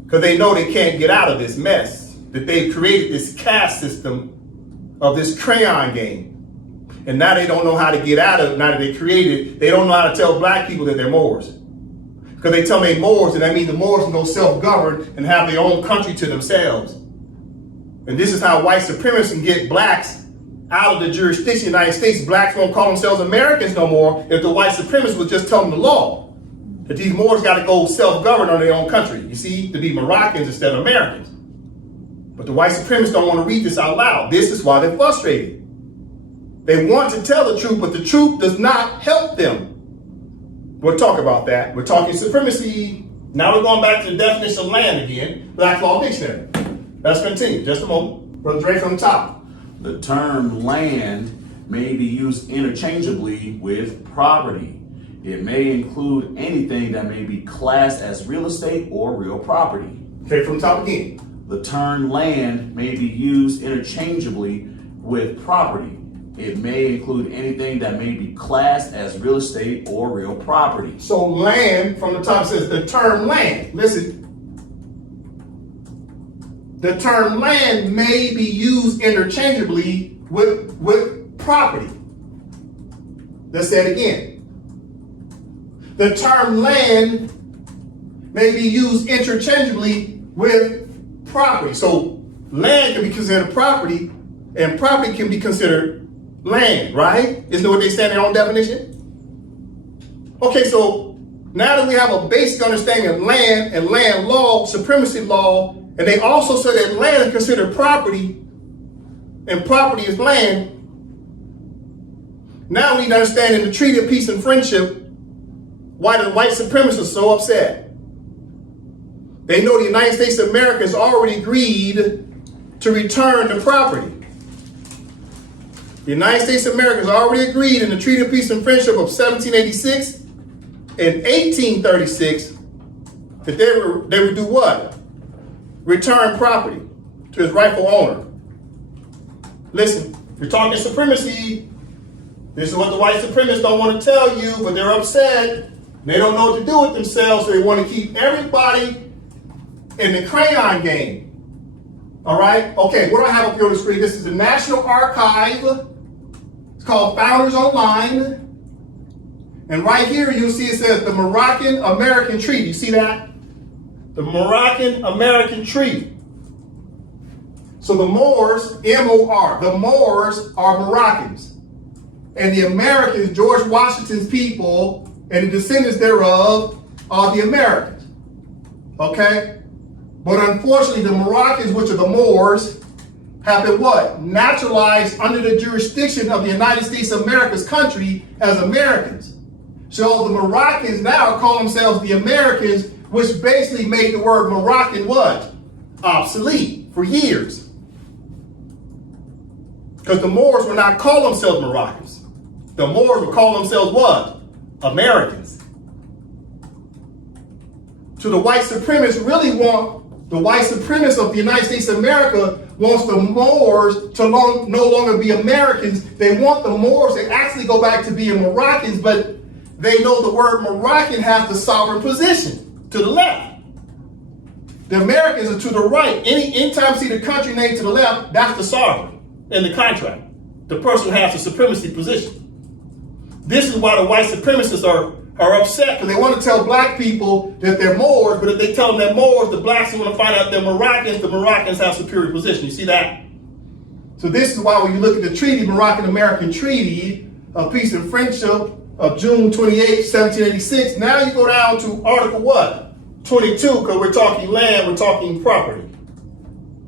because they know they can't get out of this mess, that they've created this caste system of this crayon game. And now they don't know how to get out of it. Now that they created it, they don't know how to tell black people that they're Moors. Because they tell them they're Moors, and that means the Moors can go self-govern and have their own country to themselves. And this is how white supremacists can get blacks out of the jurisdiction of the United States. Blacks won't call themselves Americans no more if the white supremacists would just tell them the law. That these Moors got to go self-govern on their own country, you see, to be Moroccans instead of Americans. But the white supremacists don't want to read this out loud. This is why they're frustrated. They want to tell the truth, but the truth does not help them. We'll talk about that. We're talking supremacy. Now we're going back to the definition of land again, Black's Law Dictionary. Let's continue. Just a moment. Brother Dre from the top. The term land may be used interchangeably with property. It may include anything that may be classed as real estate or real property. Okay, from the top again. The term land may be used interchangeably with property. It may include anything that may be classed as real estate or real property. So land, from the top, says the term land. Listen. The term land may be used interchangeably with property. Let's say it again. The term land may be used interchangeably with property. So land can be considered property, and property can be considered land, right? Isn't that what they say in their own definition? Okay, so now that we have a basic understanding of land and land law, supremacy law, and they also say that land is considered property, and property is land. Now we need to understand in the Treaty of Peace and Friendship why the white supremacists are so upset. They know the United States of America has already agreed to return the property. The United States of America has already agreed in the Treaty of Peace and Friendship of 1786 and 1836 that they would do what? Return property to its rightful owner. Listen, we're talking supremacy. This is what the white supremacists don't want to tell you, but they're upset. They don't know what to do with themselves, so they want to keep everybody in the crayon game. All right? Okay, what do I have up here on the screen? This is the National Archive. It's called Founders Online. And right here, you'll see it says the Moroccan-American Treaty. You see that? The Moroccan-American Treaty. So the Moors, M-O-R, the Moors are Moroccans. And the Americans, George Washington's people, and the descendants thereof are the Americans. Okay? But unfortunately, the Moroccans, which are the Moors, have been what? Naturalized under the jurisdiction of the United States of America's country as Americans. So the Moroccans now call themselves the Americans, which basically made the word Moroccan what? Obsolete for years. Because the Moors would not call themselves Moroccans. The Moors would call themselves what? Americans. So the white supremacists really want, the white supremacists of the United States of America wants the Moors to no longer be Americans. They want the Moors to actually go back to being Moroccans, but they know the word Moroccan has the sovereign position to the left. The Americans are to the right. Anytime you see the country name to the left, that's the sovereign in the contract. The person has the supremacy position. This is why the white supremacists are upset, because they want to tell black people that they're Moors, but if they tell them they're Moors, the blacks are going to find out they're Moroccans. The Moroccans have superior position. You see that? So this is why when you look at the treaty, Moroccan-American Treaty of Peace and Friendship of June 28, 1786, now you go down to Article what? 22, because we're talking land, we're talking property.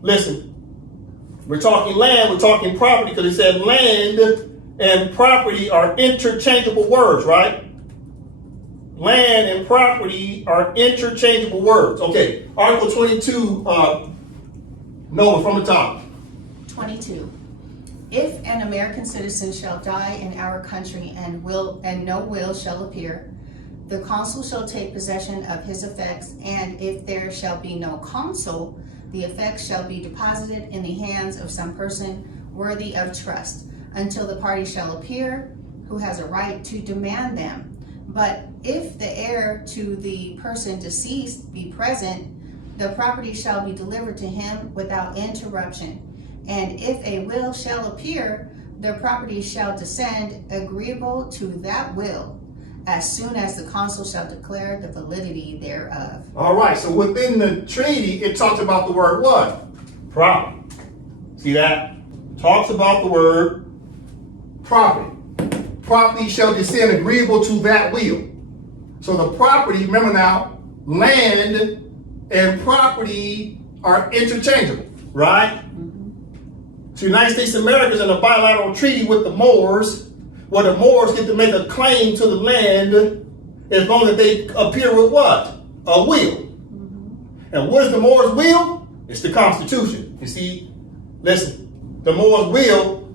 Listen, we're talking land, we're talking property, because it said land and property are interchangeable words, right? Land and property are interchangeable words. Okay, Article 22, Noah, from the top. 22. If an American citizen shall die in our country and no will shall appear, the consul shall take possession of his effects, and if there shall be no consul, the effects shall be deposited in the hands of some person worthy of trust, until the party shall appear, who has a right to demand them. But if the heir to the person deceased be present, the property shall be delivered to him without interruption. And if a will shall appear, the property shall descend agreeable to that will, as soon as the consul shall declare the validity thereof. All right, so within the treaty, it talks about the word what? Property. See that? Talks about the word property. Property shall descend agreeable to that will. So the property, remember now, land and property are interchangeable, right? So the United States of America is in a bilateral treaty with the Moors, where the Moors get to make a claim to the land as long as they appear with what? A will. And what is the Moors' will? It's the Constitution. You see, listen, the Moors' will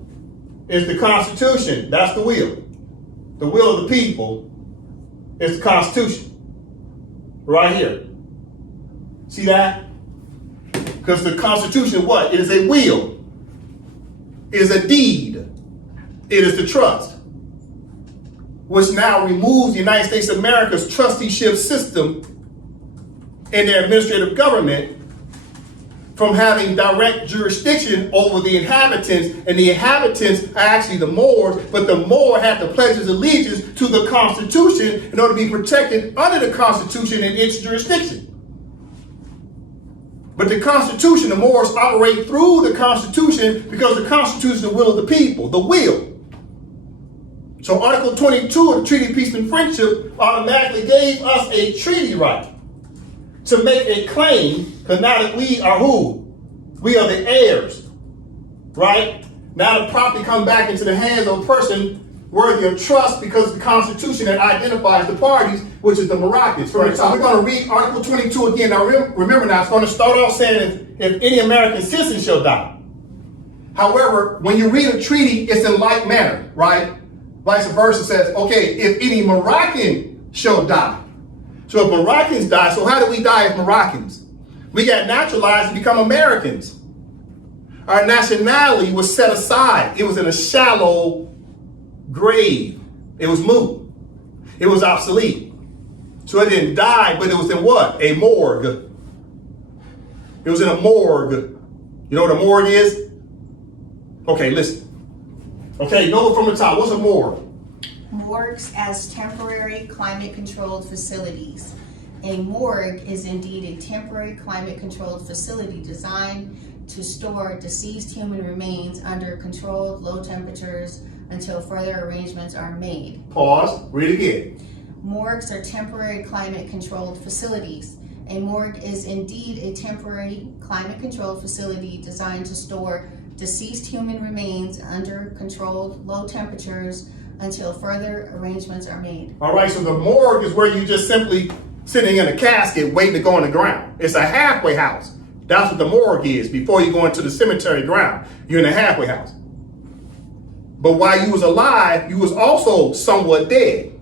is the Constitution. That's the will. The will of the people is the Constitution. Right here. See that? Because the Constitution, what? It is a will. It is a deed. It is the trust, which now removes the United States of America's trusteeship system in their administrative government from having direct jurisdiction over the inhabitants, and the inhabitants are actually the Moors, but the Moor had to pledge his allegiance to the Constitution in order to be protected under the Constitution and its jurisdiction. But the Constitution, the Moors operate through the Constitution because the Constitution is the will of the people, the will. So Article 22 of the Treaty of Peace and Friendship automatically gave us a treaty right to make a claim, because now that we are who? We are the heirs, right? Now the property comes back into the hands of a person worthy of trust because of the Constitution that identifies the parties, which is the Moroccans. From the top, we're going to read Article 22 again. Now remember now, it's going to start off saying if any American citizen shall die. However, when you read a treaty, it's in like manner, right? Vice versa says, okay, if any Moroccan shall die. So if Moroccans die, so how do we die as Moroccans? We got naturalized to become Americans. Our nationality was set aside. It was in a shallow grave. It was moot. It was obsolete. So it didn't die, but it was in what? A morgue. It was in a morgue. You know what a morgue is? Okay, listen. Okay, know it from the top. What's a morgue? Morgues as temporary climate-controlled facilities. A morgue is indeed a temporary climate-controlled facility designed to store deceased human remains under controlled low temperatures until further arrangements are made. Pause. Read again. Morgues are temporary climate-controlled facilities. A morgue is indeed a temporary climate-controlled facility designed to store deceased human remains under controlled low temperatures until further arrangements are made. All right, so the morgue is where you just simply sitting in a casket waiting to go on the ground. It's a halfway house. That's what the morgue is before you go into the cemetery ground. You're in a halfway house. But while you was alive, you was also somewhat dead.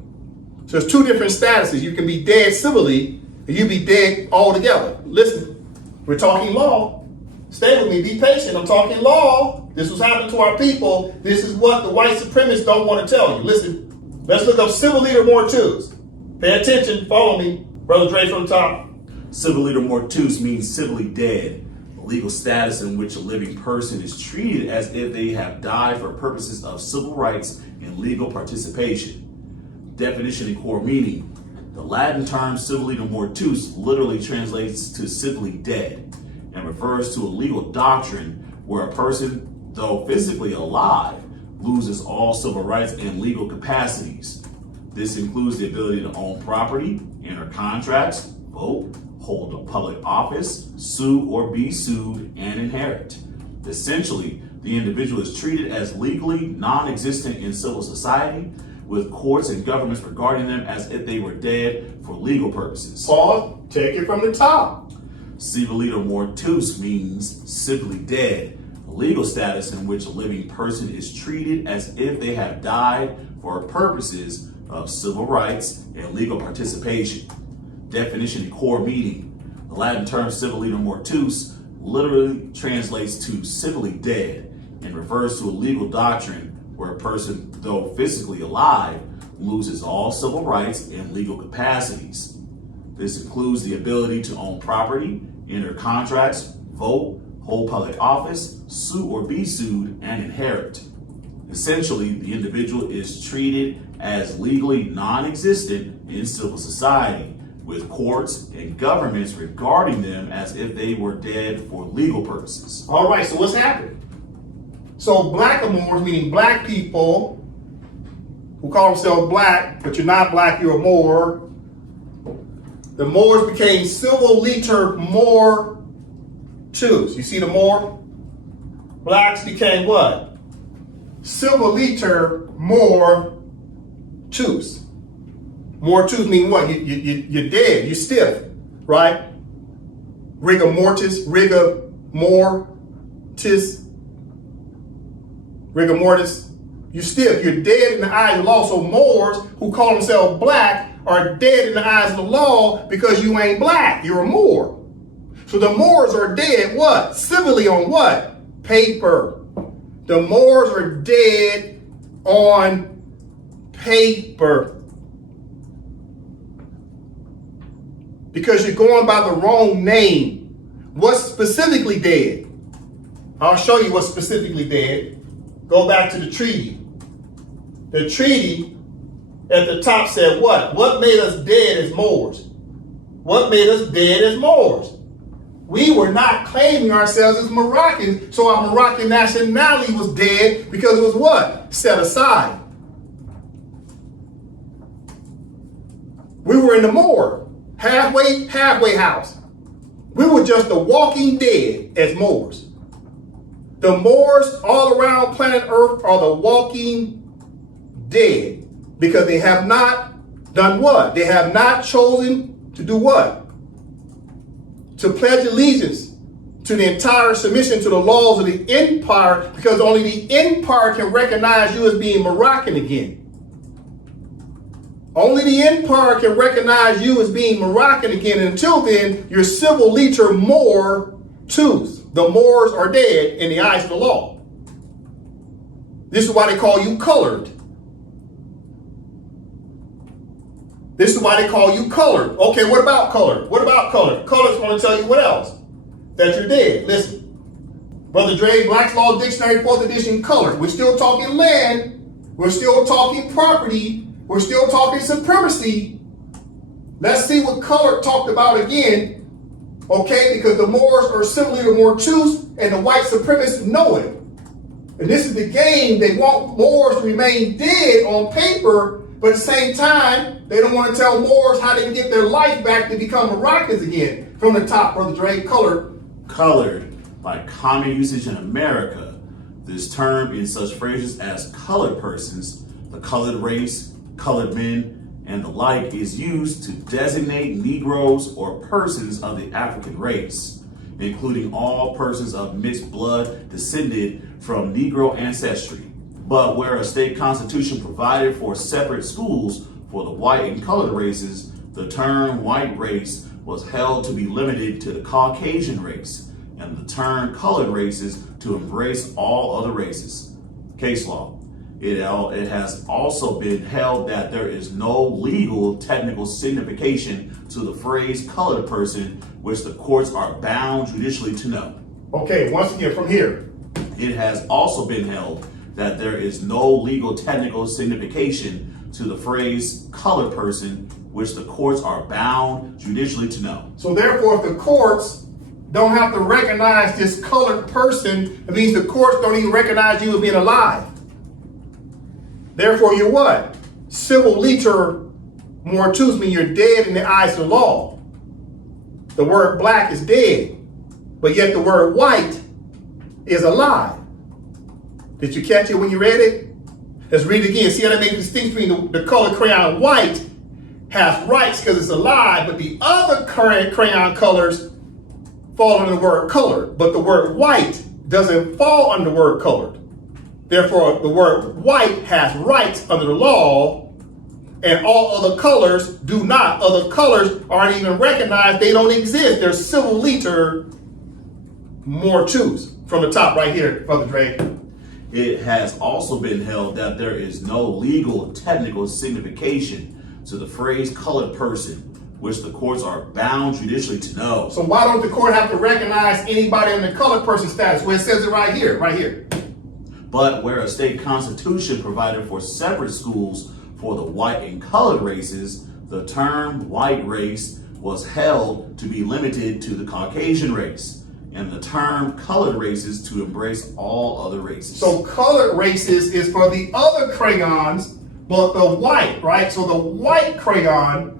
So there's two different statuses. You can be dead civilly, and you be dead altogether. Listen, we're talking law. Stay with me, be patient. I'm talking law. This was happening to our people. This is what the white supremacists don't want to tell you. Listen, let's look up civil leader mortuus. Pay attention, follow me. Brother Dre from the top. Civil leader mortuus means civilly dead, a legal status in which a living person is treated as if they have died for purposes of civil rights and legal participation. Definition and core meaning. The Latin term civil leader mortuus literally translates to civilly dead and refers to a legal doctrine where a person, though physically alive, loses all civil rights and legal capacities. This includes the ability to own property, enter contracts, vote, hold a public office, sue or be sued, and inherit. Essentially, the individual is treated as legally non-existent in civil society, with courts and governments regarding them as if they were dead for legal purposes. Pause, take it from the top. Civil leader mortuus means civilly dead, a legal status in which a living person is treated as if they have died for purposes of civil rights and legal participation. Definition and core meaning. The Latin term civil leader mortuus literally translates to civilly dead and refers to a legal doctrine where a person, though physically alive, loses all civil rights and legal capacities. This includes the ability to own property, enter contracts, vote, hold public office, sue or be sued, and inherit. Essentially, the individual is treated as legally non-existent in civil society, with courts and governments regarding them as if they were dead for legal purposes. All right, so what's happening? So blackamoors, meaning black people who call themselves black, but you're not black, you're a Moor. The Moors became civil leader mortuus. You see the Moor? Blacks became what? Civil leader mortuus. Mortuus mean what? You're dead, you're stiff, right? Rigor mortis, rigor mortis. Rigor mortis, you're stiff, you're dead in the eyes of the law. So Moors who call themselves black are dead in the eyes of the law because you ain't black, you're a Moor. So the Moors are dead, what? Civilly on what? Paper. The Moors are dead on paper. Because you're going by the wrong name. What's specifically dead? I'll show you what's specifically dead. Go back to the treaty. The treaty at the top said what? What made us dead as Moors? What made us dead as Moors? We were not claiming ourselves as Moroccans, so our Moroccan nationality was dead because it was what? Set aside. We were in the morgue, halfway house. We were just the walking dead as Moors. The Moors all around planet Earth are the walking dead because they have not done what? They have not chosen to do what? To pledge allegiance to the entire submission to the laws of the empire, because only the empire can recognize you as being Moroccan again. Only the empire can recognize you as being Moroccan again. And until then, you're civil liter Moor tooth. The Moors are dead in the eyes of the law. This is why they call you colored. This is why they call you colored. Okay, what about colored? What about colored? Colored's going to tell you what else? That you're dead. Listen. Brother Dre, Black's Law Dictionary, 4th edition, colored. We're still talking land. We're still talking property. We're still talking supremacy. Let's see what colored talked about again. Okay, because the Moors are simply the Mortus, and the white supremacists know it. And this is the game. They want Moors to remain dead on paper, but at the same time, they don't want to tell Moors how they can get their life back to become Moroccans again. From the top, Brother Dre, colored. Colored, by common usage in America, this term in such phrases as colored persons, the colored race, colored men, and the like is used to designate Negroes or persons of the African race, including all persons of mixed blood descended from Negro ancestry. But where a state constitution provided for separate schools for the white and colored races, the term white race was held to be limited to the Caucasian race, and the term colored races to embrace all other races. Case law. It has also been held that there is no legal technical signification to the phrase colored person, which the courts are bound judicially to know. Okay, once again, from here. It has also been held that there is no legal technical signification to the phrase colored person, which the courts are bound judicially to know. So therefore, if the courts don't have to recognize this colored person, it means the courts don't even recognize you as being alive. Therefore, you're what? Civil liter mortus, means you're dead in the eyes of the law. The word black is dead, but yet the word white is alive. Did you catch it when you read it? Let's read it again. See how they make a distinction between the color crayon white has rights because it's alive, but the other crayon colors fall under the word colored, but the word white doesn't fall under the word colored. Therefore, the word white has rights under the law, and all other colors do not. Other colors aren't even recognized. They don't exist. They're civil liter mortus. From the top right here, Brother Dre. It has also been held that there is no legal technical signification to the phrase colored person, which the courts are bound judicially to know. So why don't the court have to recognize anybody in the colored person status? Where it says it right here, right here. But where a state constitution provided for separate schools for the white and colored races, the term white race was held to be limited to the Caucasian race, and the term colored races to embrace all other races. So colored races is for the other crayons, but the white, right? So the white crayon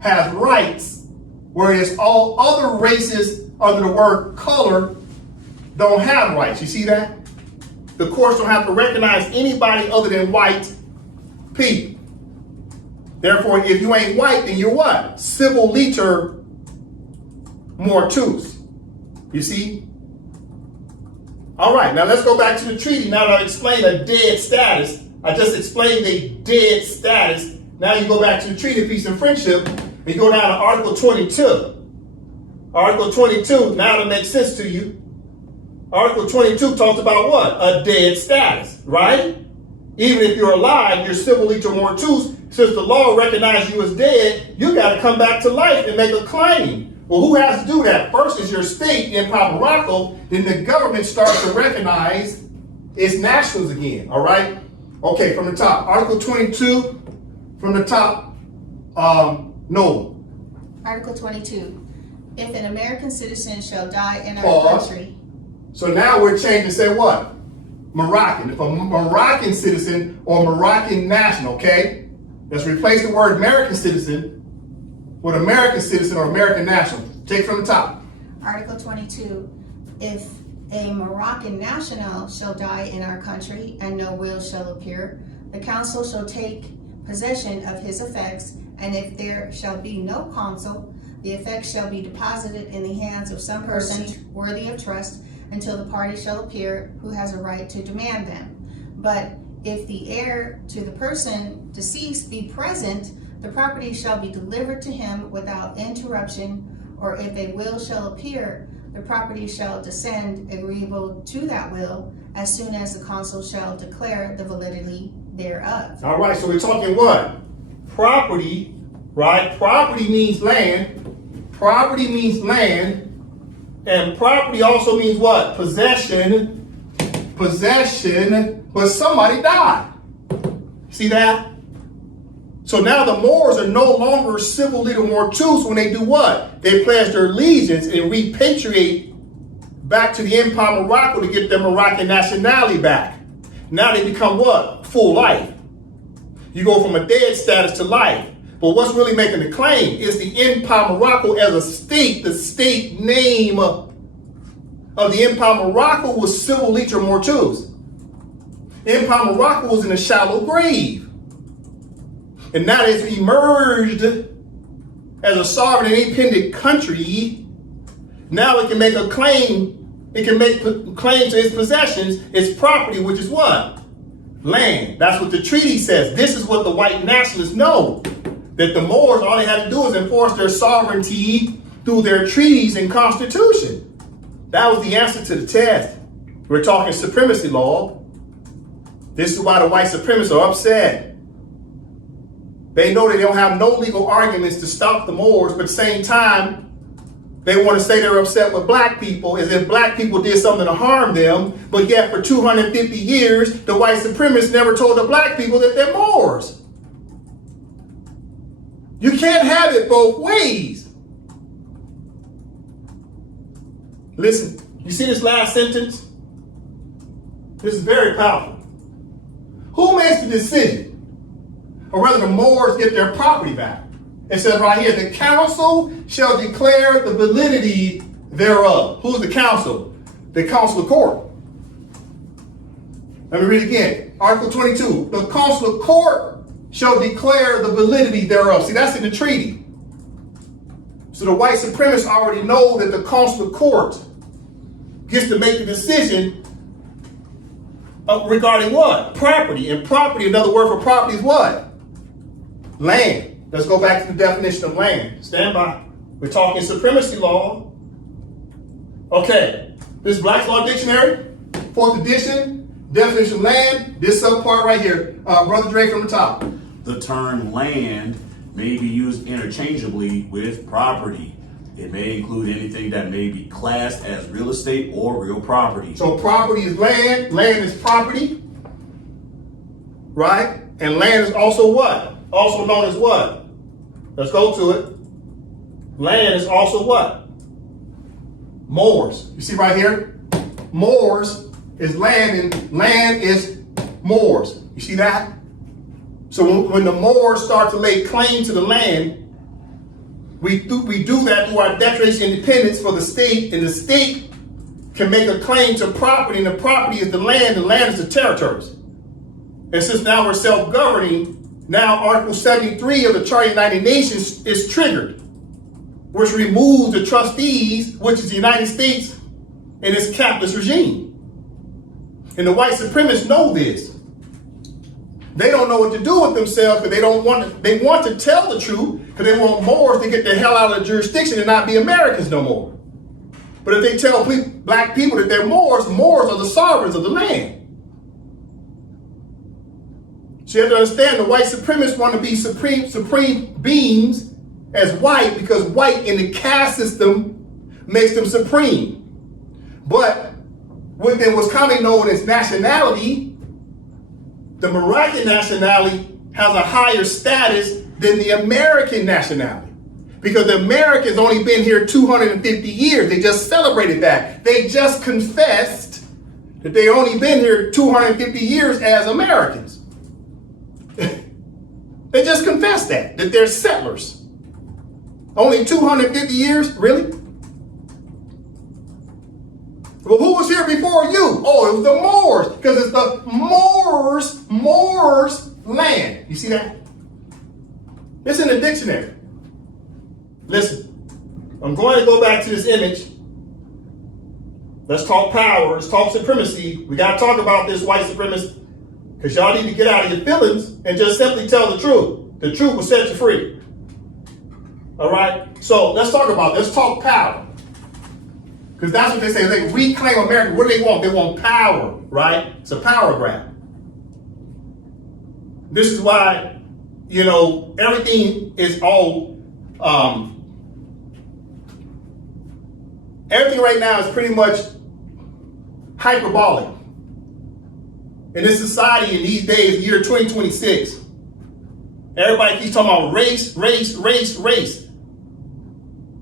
has rights, whereas all other races under the word color don't have rights. You see that? The courts don't have to recognize anybody other than white people. Therefore, if you ain't white, then you're what? Civil liter mortus. You see? All right, now let's go back to the treaty. Now that I've explained a dead status, I just explained a dead status. Now you go back to the Treaty of Peace and Friendship, and you go down to Article 22. Article 22, now that makes sense to you. Article 22 talks about what? A dead status, right? Even if you're alive, you're civil liter mortus. Since the law recognizes you as dead, you got to come back to life and make a claim. Well, who has to do that? First is your state in Morocco. Then the government starts to recognize its nationals again, all right? Okay, from the top. Article 22, from the top, no. Article 22. If an American citizen shall die in our Pause. country. So now we're changing to say what? Moroccan. If a Moroccan citizen or Moroccan national, okay? Let's replace the word American citizen with American citizen or American national. Take from the top. Article 22. If a Moroccan national shall die in our country, and no will shall appear, the council shall take possession of his effects, and if there shall be no consul, the effects shall be deposited in the hands of some person worthy of trust until the party shall appear who has a right to demand them. But if the heir to the person deceased be present, the property shall be delivered to him without interruption, or if a will shall appear, the property shall descend agreeable to that will as soon as the consul shall declare the validity thereof. All right, so we're talking what? Property, right? Property means land. Property means land. And property also means what? Possession. Possession. But somebody died. See that? So now the Moors are no longer civil legal mortals when they do what? They pledge their allegiance and repatriate back to the Empire of Morocco to get their Moroccan nationality back. Now they become what? Full life. You go from a dead status to life. But what's really making the claim is the Empire of Morocco as a state. The state name of the Empire of Morocco was civil legal mortals. Empire of Morocco was in a shallow grave. And now that it's emerged as a sovereign and independent country, now it can make a claim. It can make claim to its possessions, its property, which is what? Land. That's what the treaty says. This is what the white nationalists know. That the Moors, all they had to do is enforce their sovereignty through their treaties and constitution. That was the answer to the test. We're talking supremacy law. This is why the white supremacists are upset. They know they don't have no legal arguments to stop the Moors, but at the same time, they want to say they're upset with black people as if black people did something to harm them, but yet for 250 years, the white supremacists never told the black people that they're Moors. You can't have it both ways. Listen, you see this last sentence? This is very powerful. Who makes the decision? Or whether the Moors get their property back? It says right here, the council shall declare the validity thereof. Who's the council? The consular court. Let me read again. Article 22. The consular court shall declare the validity thereof. See, that's in the treaty. So the white supremacists already know that the consular court gets to make the decision regarding what? Property. And property, another word for property is what? Land. Let's go back to the definition of land. Stand by. We're talking supremacy law. Okay. This is Black's Law Dictionary, 4th edition, definition of land. This subpart right here. Brother Dre from the top. The term land may be used interchangeably with property. It may include anything that may be classed as real estate or real property. So property is land. Land is property. Right? And land is also what? Also known as what? Let's go to it. Land is also what? Moors. You see right here? Moors is land and land is Moors. You see that? So when the Moors start to lay claim to the land, we do that through our Declaration of Independence for the state, and the state can make a claim to property, and the property is the land is the territories. And since now we're self-governing, now Article 73 of the Charter of the United Nations is triggered, which removes the trustees, which is the United States and its capitalist regime. And the white supremacists know this. They don't know what to do with themselves because they want to tell the truth because they want Moors to get the hell out of the jurisdiction and not be Americans no more. But if they tell black people that they're Moors, Moors are the sovereigns of the land. So you have to understand the white supremacists want to be supreme beings as white because white in the caste system makes them supreme. But within what's commonly known as nationality, the Moroccan nationality has a higher status than the American nationality. Because the Americans only been here 250 years. They just celebrated that. They just confessed that they only been here 250 years as Americans. They just confessed that they're settlers. Only 250 years? Really? Well, who was here here before you? Oh, it was the Moors, because it's the Moors land. You see that? It's in the dictionary. Listen, I'm going to go back to this image. Let's talk power. Let's talk supremacy. We got to talk about this white supremacist, because y'all need to get out of your feelings and just simply tell the truth. The truth will set you free. All right? So let's talk power. Because that's what they say. They reclaim America. What do they want? They want power, right? It's a power grab. This is why, everything is all, everything right now is pretty much hyperbolic. In this society, in these days, year 2026, everybody keeps talking about race.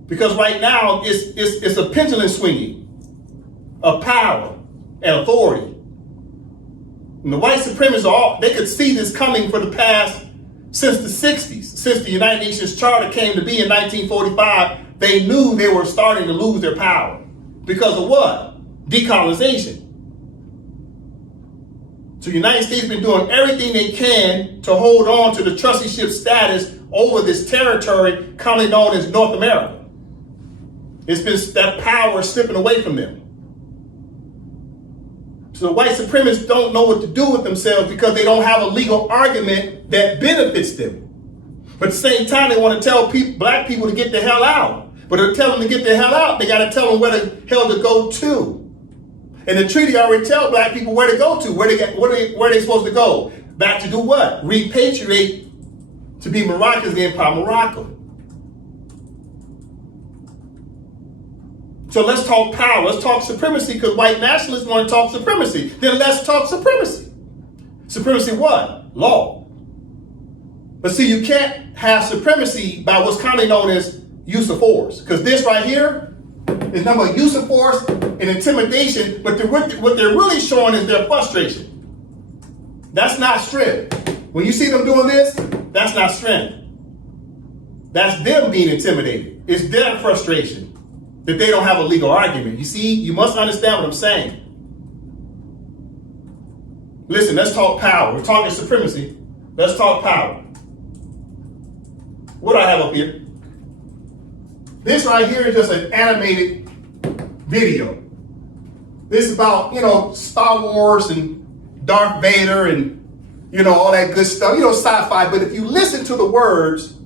Because right now, it's a pendulum swinging of power and authority. And the white supremacists, they could see this coming for the past, since the 60s, since the United Nations Charter came to be in 1945, they knew they were starting to lose their power. Because of what? Decolonization. So the United States has been doing everything they can to hold on to the trusteeship status over this territory commonly known as North America. It's been that power slipping away from them. So the white supremacists don't know what to do with themselves because they don't have a legal argument that benefits them. But at the same time, they want to tell black people to get the hell out. But to tell them to get the hell out, they got to tell them where the hell to go to. And the treaty already tells black people where to go to. Where they supposed to go? Back to do what? Repatriate to be Moroccans in Empire Morocco. So let's talk power. Let's talk supremacy, because white nationalists want to talk supremacy. Then let's talk supremacy. Supremacy what? Law. But see, you can't have supremacy by what's commonly known as use of force. Because this right here is number of use of force and intimidation, but what they're really showing is their frustration. That's not strength. When you see them doing this, that's not strength. That's them being intimidated. It's their frustration that they don't have a legal argument. You see, you must understand what I'm saying. Listen, let's talk power. We're talking supremacy. Let's talk power. What do I have up here? This right here is just an animated video. This is about, Star Wars and Darth Vader and, all that good stuff, sci-fi. But if you listen to the words,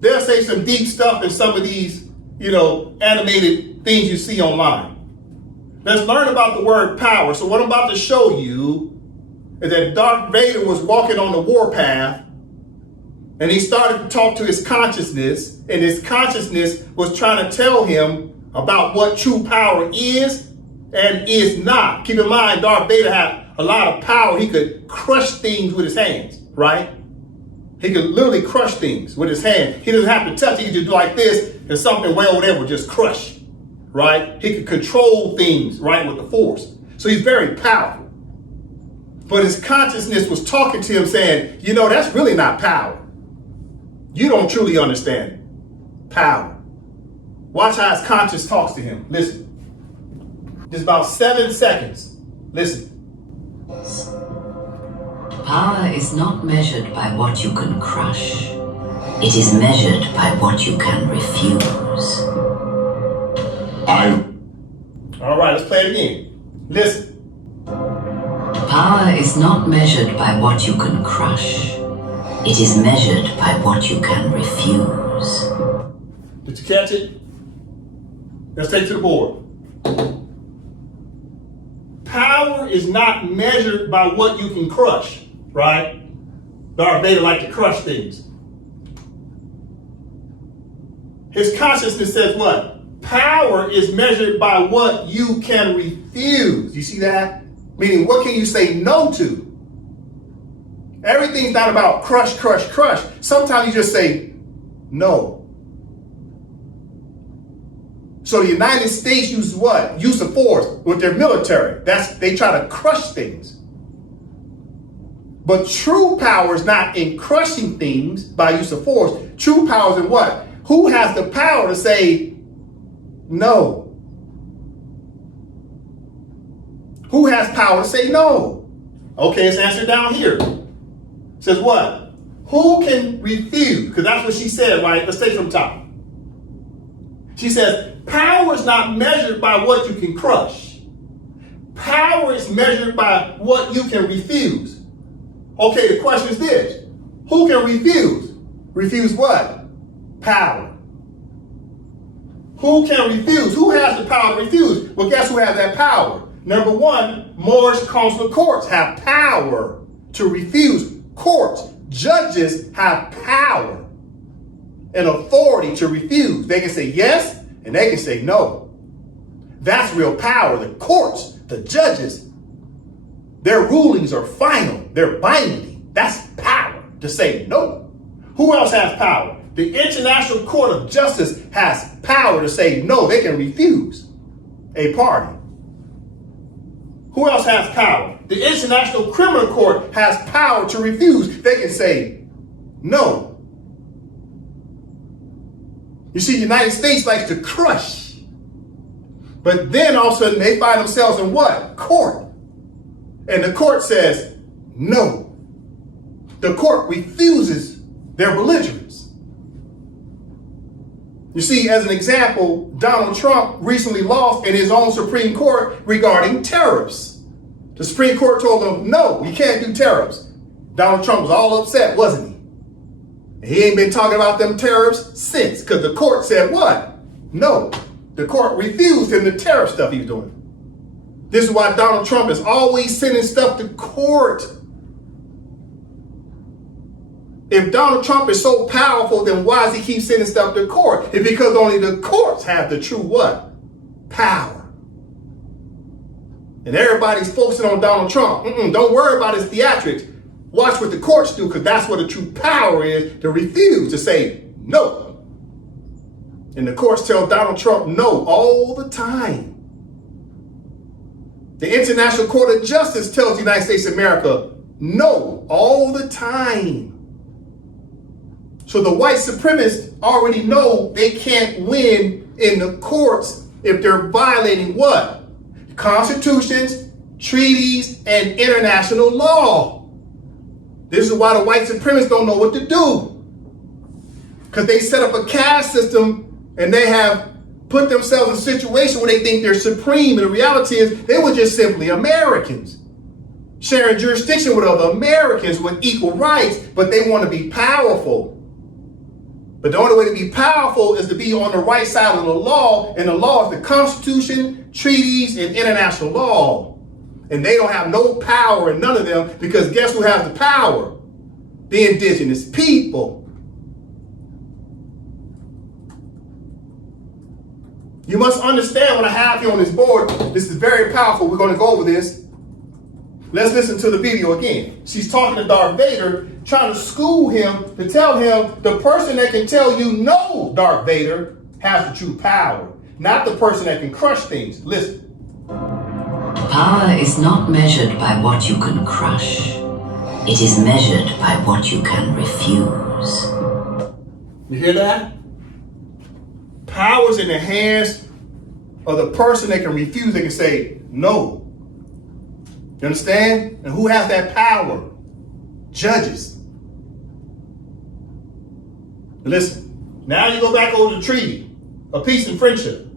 they'll say some deep stuff in some of these, animated things you see online. Let's learn about the word power. So what I'm about to show you is that Darth Vader was walking on the warpath, and he started to talk to his consciousness, and his consciousness was trying to tell him about what true power is and is not. Keep in mind, Darth Vader had a lot of power. He could crush things with his hands, right? He could literally crush things with his hand. He doesn't have to touch. He could just do like this, and something way over there would just crush, right? He could control things, right, with the force. So he's very powerful. But his consciousness was talking to him saying, that's really not power. You don't truly understand power. Watch how his conscience talks to him. Listen. Just about 7 seconds. Listen. Power is not measured by what you can crush. It is measured by what you can refuse. All right, let's play it again. Listen. Power is not measured by what you can crush. It is measured by what you can refuse. Did you catch it? Let's take it to the board. Power is not measured by what you can crush, right? Darth Vader liked to crush things. His consciousness says what? Power is measured by what you can refuse. You see that? Meaning, what can you say no to? Everything's not about crush, crush, crush. Sometimes you just say no. So the United States uses what? Use of force with their military. They try to crush things. But true power is not in crushing things by use of force. True power is in what? Who has the power to say no? Who has power to say no? Okay, it's answered down here. It says what? Who can refuse? Because that's what she said, right? Let's take from top. She says, power is not measured by what you can crush. Power is measured by what you can refuse. Okay, the question is this. Who can refuse? Refuse what? Power. Who can refuse? Who has the power to refuse? Well, guess who has that power? Number one, Moorish consular courts have power to refuse. Courts, judges have power and authority to refuse. They can say yes and they can say no. That's real power. The courts, the judges, their rulings are final. They're binding. That's power to say no. Who else has power? The International Court of Justice has power to say no. They can refuse a party. Who else has power? The International Criminal Court has power to refuse. They can say no. You see, the United States likes to crush. But then all of a sudden they find themselves in what? Court. And the court says no. The court refuses their belligerence. You see, as an example, Donald Trump recently lost in his own Supreme Court regarding tariffs. The Supreme Court told him, no, you can't do tariffs. Donald Trump was all upset, wasn't he? And he ain't been talking about them tariffs since, because the court said what? No. The court refused him the tariff stuff he was doing. This is why Donald Trump is always sending stuff to court. If Donald Trump is so powerful, then why does he keep sending stuff to court? It's because only the courts have the true what? Power. And everybody's focusing on Donald Trump. Don't worry about his theatrics. Watch what the courts do, because that's what the true power is, to refuse, to say no. And the courts tell Donald Trump no all the time. The International Court of Justice tells the United States of America no all the time. So the white supremacists already know they can't win in the courts if they're violating what? Constitutions, treaties, and international law. This is why the white supremacists don't know what to do. Because they set up a caste system and they have put themselves in a situation where they think they're supreme. And the reality is they were just simply Americans, sharing jurisdiction with other Americans with equal rights, but they want to be powerful. But the only way to be powerful is to be on the right side of the law, and the law is the Constitution, treaties, and international law. And they don't have no power in none of them, because guess who has the power? The indigenous people. You must understand what I have here on this board. This is very powerful. We're going to go over this. Let's listen to the video again. She's talking to Darth Vader, trying to school him to tell him the person that can tell you no, Darth Vader, has the true power, not the person that can crush things. Listen. Power is not measured by what you can crush. It is measured by what you can refuse. You hear that? Power's in the hands of the person that can refuse. They can say no. You understand? And who has that power? Judges. Listen, now you go back over the treaty of peace and friendship.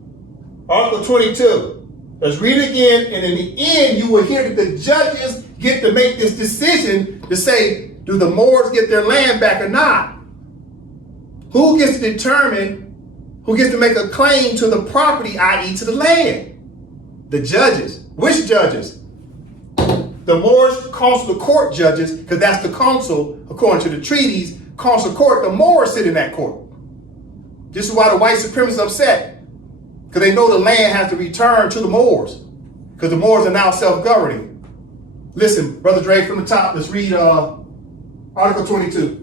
Article 22. Let's read it again, and in the end, you will hear that the judges get to make this decision to say, do the Moors get their land back or not? Who gets to determine, who gets to make a claim to the property, i.e. to the land? The judges. Which judges? The Moorish consular court judges, because that's the consul, according to the treaties, consular court, the Moors sit in that court. This is why the white supremacists are upset, because they know the land has to return to the Moors, because the Moors are now self-governing. Listen, Brother Dre, from the top, let's read Article 22.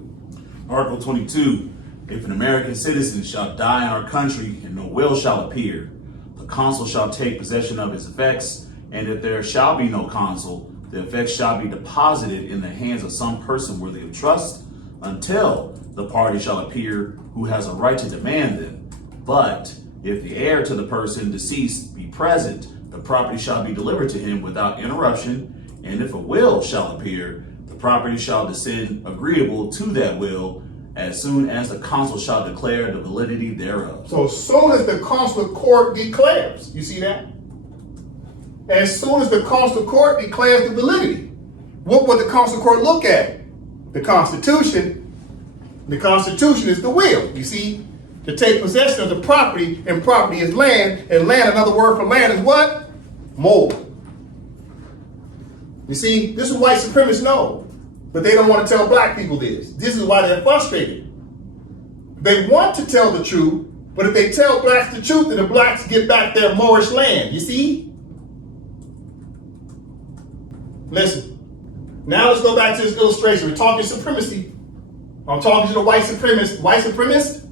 Article 22. If an American citizen shall die in our country and no will shall appear, the consul shall take possession of his effects, and if there shall be no consul, the effects shall be deposited in the hands of some person worthy of trust until the party shall appear who has a right to demand them. But if the heir to the person deceased be present, the property shall be delivered to him without interruption, and if a will shall appear, the property shall descend agreeable to that will as soon as the consul shall declare the validity thereof. So as soon as the consular court declares, you see that? As soon as the consular court declares the validity, what would the consular court look at? The Constitution. The Constitution is the will, you see? To take possession of the property, and property is land, and land, another word for land is what? More. You see, this is white supremacists know, but they don't want to tell black people this. This is why they're frustrated. They want to tell the truth, but if they tell blacks the truth, then the blacks get back their Moorish land, you see? Listen, now let's go back to this illustration. We're talking supremacy. I'm talking to the white supremacist. White supremacist,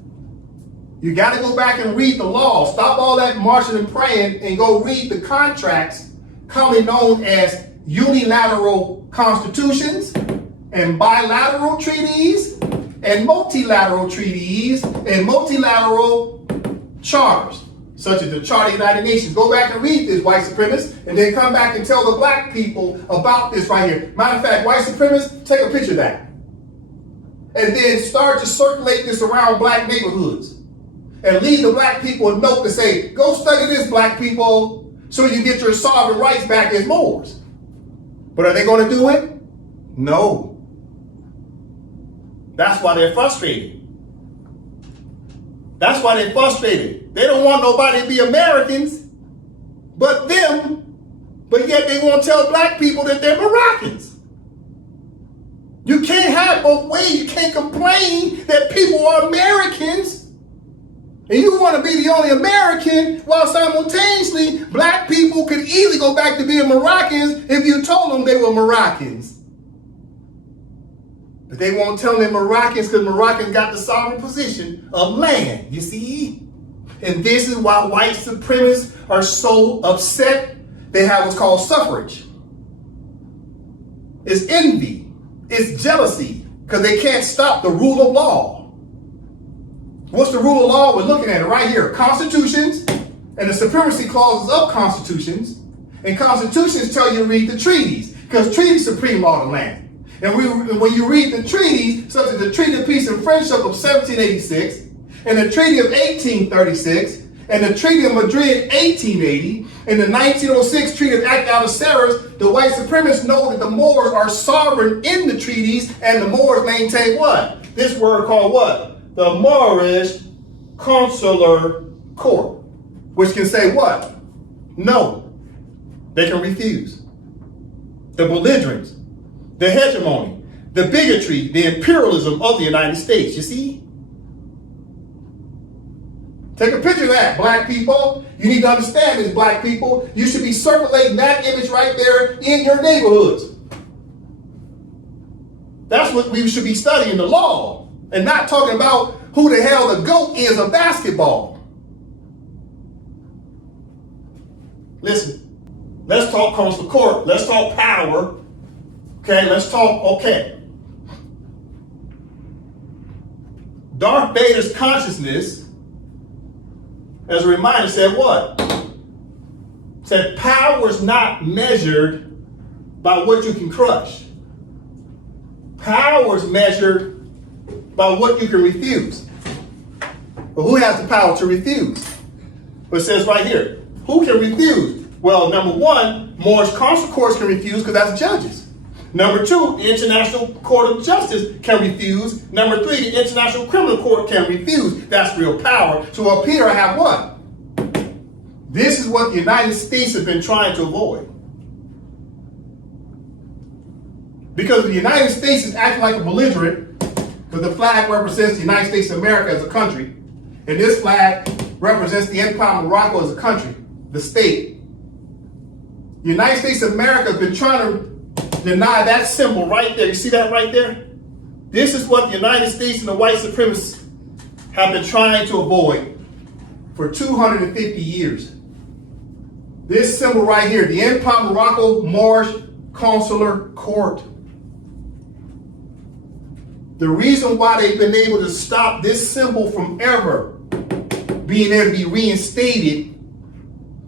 you got to go back and read the law. Stop all that marching and praying and go read the contracts, commonly known as unilateral constitutions and bilateral treaties and multilateral treaties and multilateral charters, such as the Charter of the United Nations. Go back and read this, white supremacists, and then come back and tell the black people about this right here. Matter of fact, white supremacists, take a picture of that. And then start to circulate this around black neighborhoods. And leave the black people a note to say, go study this, black people, so you get your sovereign rights back as Moors. But are they going to do it? No. That's why they're frustrated. That's why they're frustrated. They don't want nobody to be Americans but them, but yet they won't tell black people that they're Moroccans. You can't have both ways. You can't complain that people are Americans and you want to be the only American while simultaneously black people could easily go back to being Moroccans if you told them they were Moroccans. But they won't tell them Moroccans because Moroccans got the sovereign position of land, you see? And this is why white supremacists are so upset. They have what's called suffrage. It's envy. It's jealousy because they can't stop the rule of law. What's the rule of law? We're looking at it right here. Constitutions and the supremacy clauses of constitutions. And constitutions tell you to read the treaties because treaties supreme law of the land. And when you read the treaties, such as the Treaty of Peace and Friendship of 1786 and the Treaty of 1836 and the Treaty of Madrid 1880 and the 1906 Treaty of Act out of Serres, the white supremacists know that the Moors are sovereign in the treaties, and the Moors maintain what? This word called what? The Moorish Consular Court, which can say what? No. They can refuse. The belligerence, the hegemony, the bigotry, the imperialism of the United States, you see? Take a picture of that, black people. You need to understand this, black people. You should be circulating that image right there in your neighborhoods. That's what we should be studying, the law, and not talking about who the hell the GOAT is of basketball. Listen, let's talk consular court. Let's talk power. Okay, let's talk, okay. Darth Vader's consciousness, as a reminder, said what? Said power is not measured by what you can crush. Power is measured by what you can refuse. But who has the power to refuse? But it says right here, who can refuse? Well, number one, Moorish consular courts can refuse because that's judges. Number two, the International Court of Justice can refuse. Number three, the International Criminal Court can refuse. That's real power. So up here I have what? This is what the United States has been trying to avoid. Because the United States is acting like a belligerent, because the flag represents the United States of America as a country, and this flag represents the Empire of Morocco as a country, the state. The United States of America has been trying to deny that symbol right there. You see that right there? This is what the United States and the white supremacists have been trying to avoid for 250 years. This symbol right here, the Empire of Morocco Moorish Consular Court. The reason why they've been able to stop this symbol from ever being able to be reinstated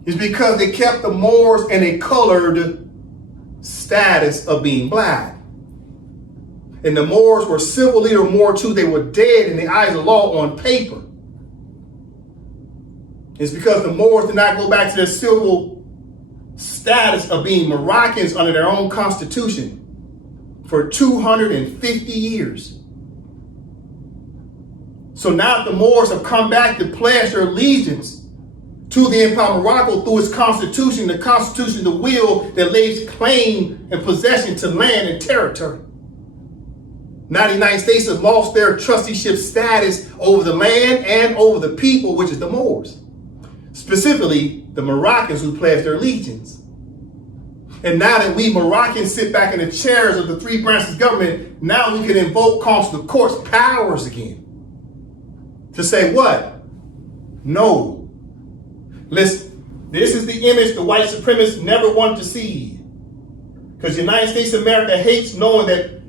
is because they kept the Moors in a colored status of being black. And the Moors were civil leader more too. They were dead in the eyes of the law on paper. It's because the Moors did not go back to their civil status of being Moroccans under their own constitution for 250 years. So now the Moors have come back to pledge their allegiance to the Empire of Morocco through its constitution, the constitution, the will that lays claim and possession to land and territory. Now the United States has lost their trusteeship status over the land and over the people, which is the Moors. Specifically, the Moroccans who pledged their allegiance. And now that we Moroccans sit back in the chairs of the three branches of government, now we can invoke consular court's powers again. To say what? No. Listen, this is the image the white supremacists never wanted to see. Because the United States of America hates knowing that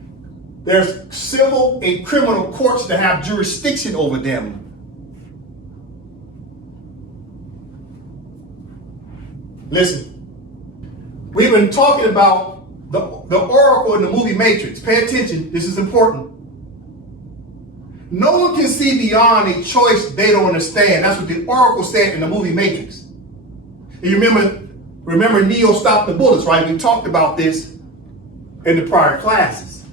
there's civil and criminal courts that have jurisdiction over them. Listen, we've been talking about the oracle in the movie Matrix. Pay attention, this is important. No one can see beyond a choice they don't understand. That's what the oracle said in the movie Matrix. And you remember Neo stopped the bullets, right? We talked about this in the prior classes,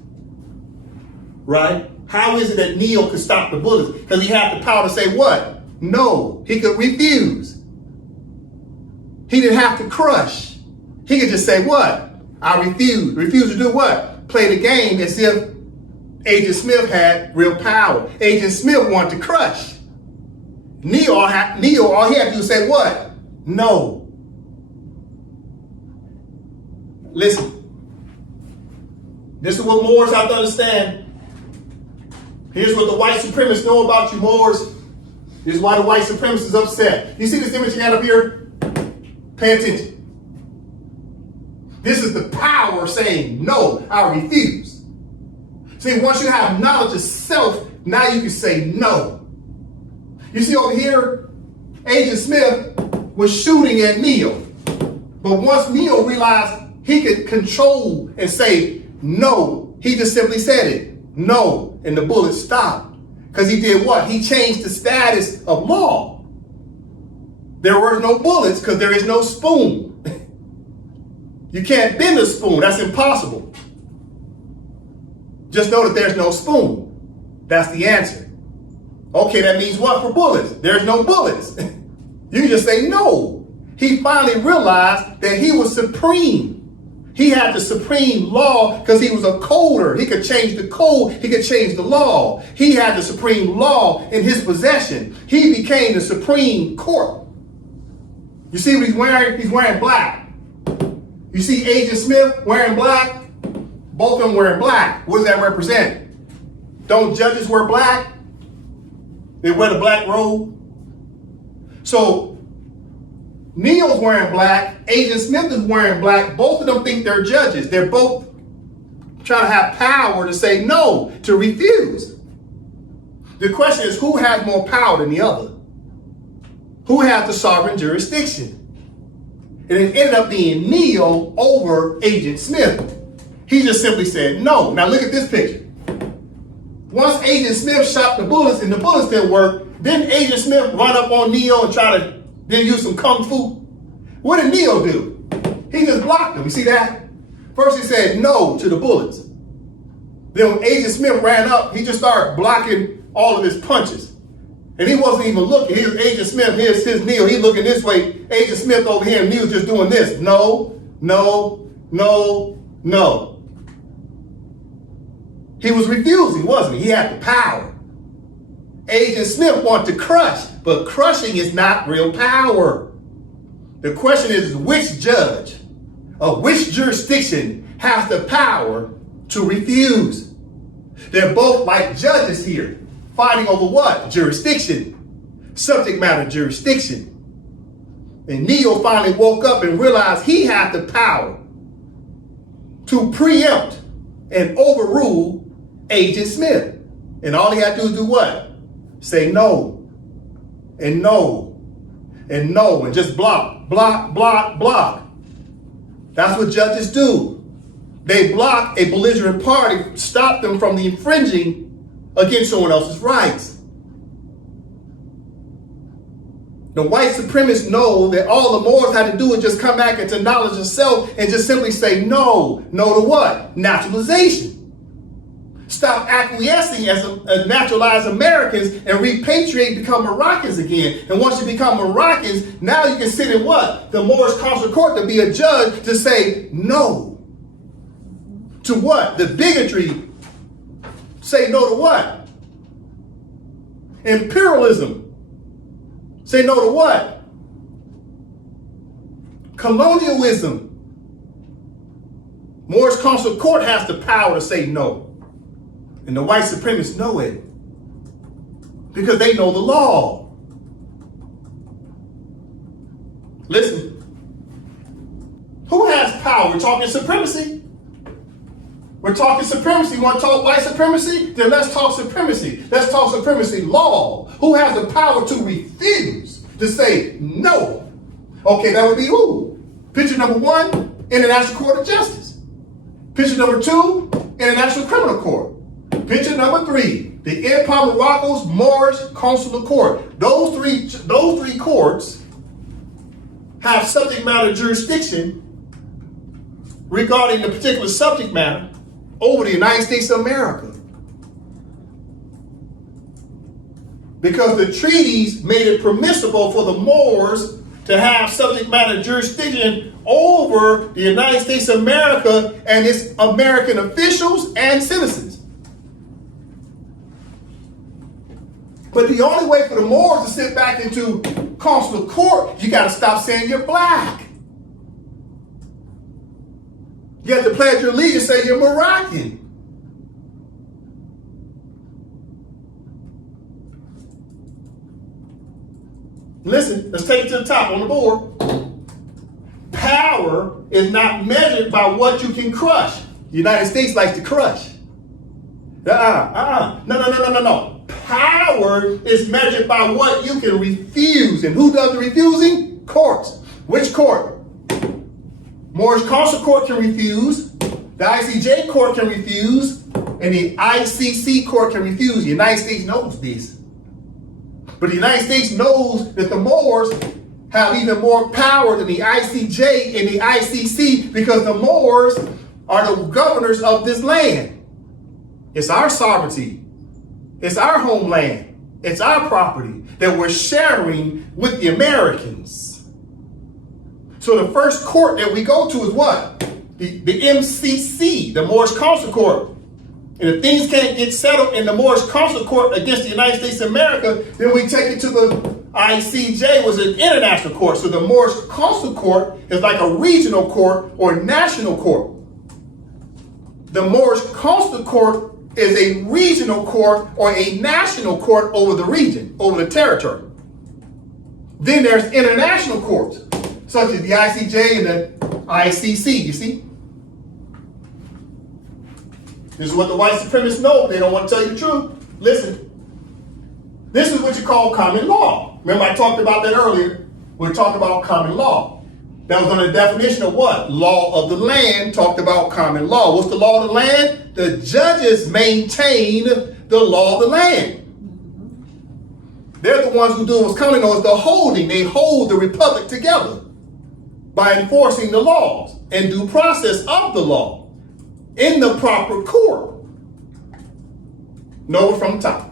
right? How is it that Neo could stop the bullets? Because he had the power to say what? No. He could refuse. He didn't have to crush. He could just say what? I refuse. Refuse to do what? Play the game as if Agent Smith had real power. Agent Smith wanted to crush. Neo, all he had to do was say what? No. Listen. This is what Moors have to understand. Here's what the white supremacists know about you, Moors. This is why the white supremacists is upset. You see this image you got up here? Pay attention. This is the power saying, no, I refuse. See, once you have knowledge of self, now you can say no. You see over here, Agent Smith was shooting at Neo. But once Neo realized he could control and say no, he just simply said it, no, and the bullet stopped. Because he did what? He changed the status of law. There were no bullets because there is no spoon. You can't bend a spoon. That's impossible. Just know that there's no spoon. That's the answer. Okay, that means what for bullets? There's no bullets. You can just say no. He finally realized that he was supreme. He had the supreme law because he was a coder. He could change the code. He could change the law. He had the supreme law in his possession. He became the supreme court. You see what he's wearing? He's wearing black. You see Agent Smith wearing black? Both of them wearing black. What does that represent? Don't judges wear black? They wear the black robe. So Neo's wearing black. Agent Smith is wearing black. Both of them think they're judges. They're both trying to have power to say no, to refuse. The question is, who has more power than the other? Who has the sovereign jurisdiction? And it ended up being Neo over Agent Smith. He just simply said no. Now look at this picture. Once Agent Smith shot the bullets and the bullets didn't work, didn't Agent Smith run up on Neo and try to then use some kung fu? What did Neo do? He just blocked him. You see that? First he said no to the bullets. Then when Agent Smith ran up, he just started blocking all of his punches. And he wasn't even looking. Here's Agent Smith, here's his Neo. He's looking this way. Agent Smith over here, and Neo's just doing this. No, no, no, no. He was refusing, wasn't he? He had the power. Agent Smith wanted to crush, but crushing is not real power. The question is, which judge of which jurisdiction has the power to refuse? They're both like judges here, fighting over what? Jurisdiction. Subject matter jurisdiction. And Neo finally woke up and realized he had the power to preempt and overrule Agent Smith. And all he had to do is do what? Say no, and no, and no and just block, block, block, block. That's what judges do. They block a belligerent party, stop them from the infringing against someone else's rights. The white supremacists know that all the Moors had to do is just come back into knowledge of self and just simply say no. No to what? Naturalization. Stop acquiescing as naturalized Americans and repatriate, become Moroccans again. And once you become Moroccans, now you can sit in what? The Moorish Consular Court to be a judge to say no. To what? The bigotry. Say no to what? Imperialism. Say no to what? Colonialism. Moorish Consular Court has the power to say no. And the white supremacists know it. Because they know the law. Listen. Who has power? We're talking supremacy. We're talking supremacy. You want to talk white supremacy? Then let's talk supremacy. Let's talk supremacy law. Who has the power to refuse, to say no? Okay, that would be who? Picture number 1, International Court of Justice. Picture number 2, International Criminal Court. Picture number 3, the AMPAC Morocco's Moorish Consular Court. Those three courts have subject matter jurisdiction regarding the particular subject matter over the United States of America. Because the treaties made it permissible for the Moors to have subject matter jurisdiction over the United States of America and its American officials and citizens. But the only way for the Moors to sit back into consular court, you got to stop saying you're black. You have to pledge your allegiance, say you're Moroccan. Listen, let's take it to the top on the board. Power is not measured by what you can crush. The United States likes to crush. No. Power is measured by what you can refuse. And who does the refusing? Courts. Which court? Moorish Consular Court can refuse. The ICJ court can refuse. And the ICC court can refuse. The United States knows this. But the United States knows that the Moors have even more power than the ICJ and the ICC because the Moors are the governors of this land. It's our sovereignty. It's our homeland. It's our property that we're sharing with the Americans. So the first court that we go to is what? The MCC, the Moorish Consular Court. And if things can't get settled in the Moorish Consular Court against the United States of America, then we take it to the ICJ, was an international court. So the Moorish Consular Court is like a regional court or national court. The Moorish Consular Court is a regional court or a national court over the region, over the territory. Then there's international courts, such as the ICJ and the ICC, you see? This is what the white supremacists know. They don't want to tell you the truth. Listen, this is what you call common law. Remember I talked about that earlier. We talked about common law. That was on the definition of what? Law of the land, talked about common law. What's the law of the land? The judges maintain the law of the land. They're the ones who do what's commonly known as the holding. They hold the republic together by enforcing the laws and due process of the law in the proper court. Know it from the top.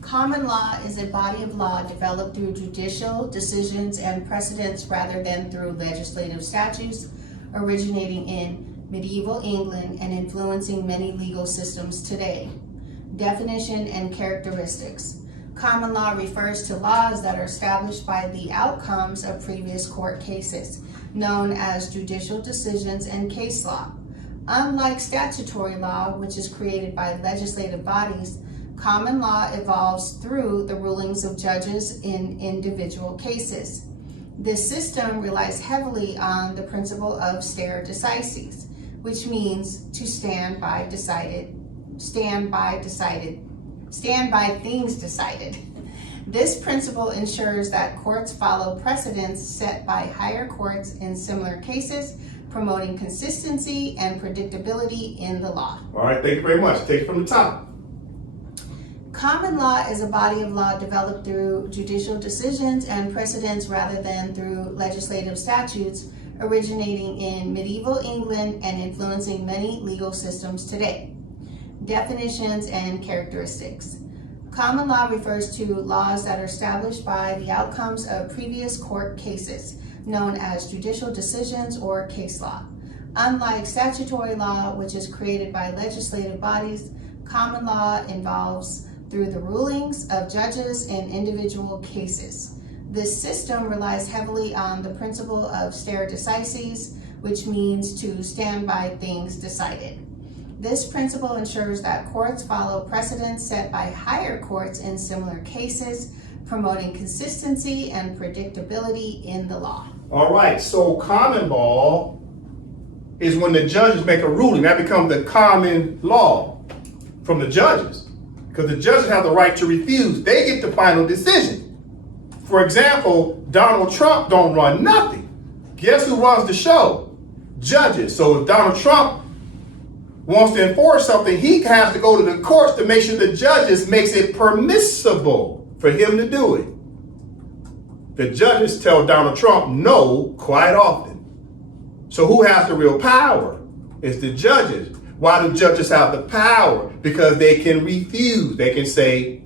Common law is a body of law developed through judicial decisions and precedents rather than through legislative statutes, originating in medieval England and influencing many legal systems today. Definition and characteristics. Common law refers to laws that are established by the outcomes of previous court cases, known as judicial decisions and case law. Unlike statutory law, which is created by legislative bodies, common law evolves through the rulings of judges in individual cases. This system relies heavily on the principle of stare decisis, which means to stand by things decided. This principle ensures that courts follow precedents set by higher courts in similar cases, promoting consistency and predictability in the law. All right, thank you very much. Take it from the top. Common law is a body of law developed through judicial decisions and precedents rather than through legislative statutes, originating in medieval England and influencing many legal systems today. Definitions and characteristics. Common law refers to laws that are established by the outcomes of previous court cases, known as judicial decisions or case law. Unlike statutory law, which is created by legislative bodies, common law involves through the rulings of judges in individual cases. This system relies heavily on the principle of stare decisis, which means to stand by things decided. This principle ensures that courts follow precedents set by higher courts in similar cases, promoting consistency and predictability in the law. All right, so common law is when the judges make a ruling. That becomes the common law from the judges, because the judges have the right to refuse. They get the final decision. For example, Donald Trump don't run nothing. Guess who runs the show? Judges. So if Donald Trump wants to enforce something, he has to go to the courts to make sure the judges makes it permissible for him to do it. The judges tell Donald Trump no quite often. So who has the real power? It's the judges. Why do judges have the power? Because they can refuse. They can say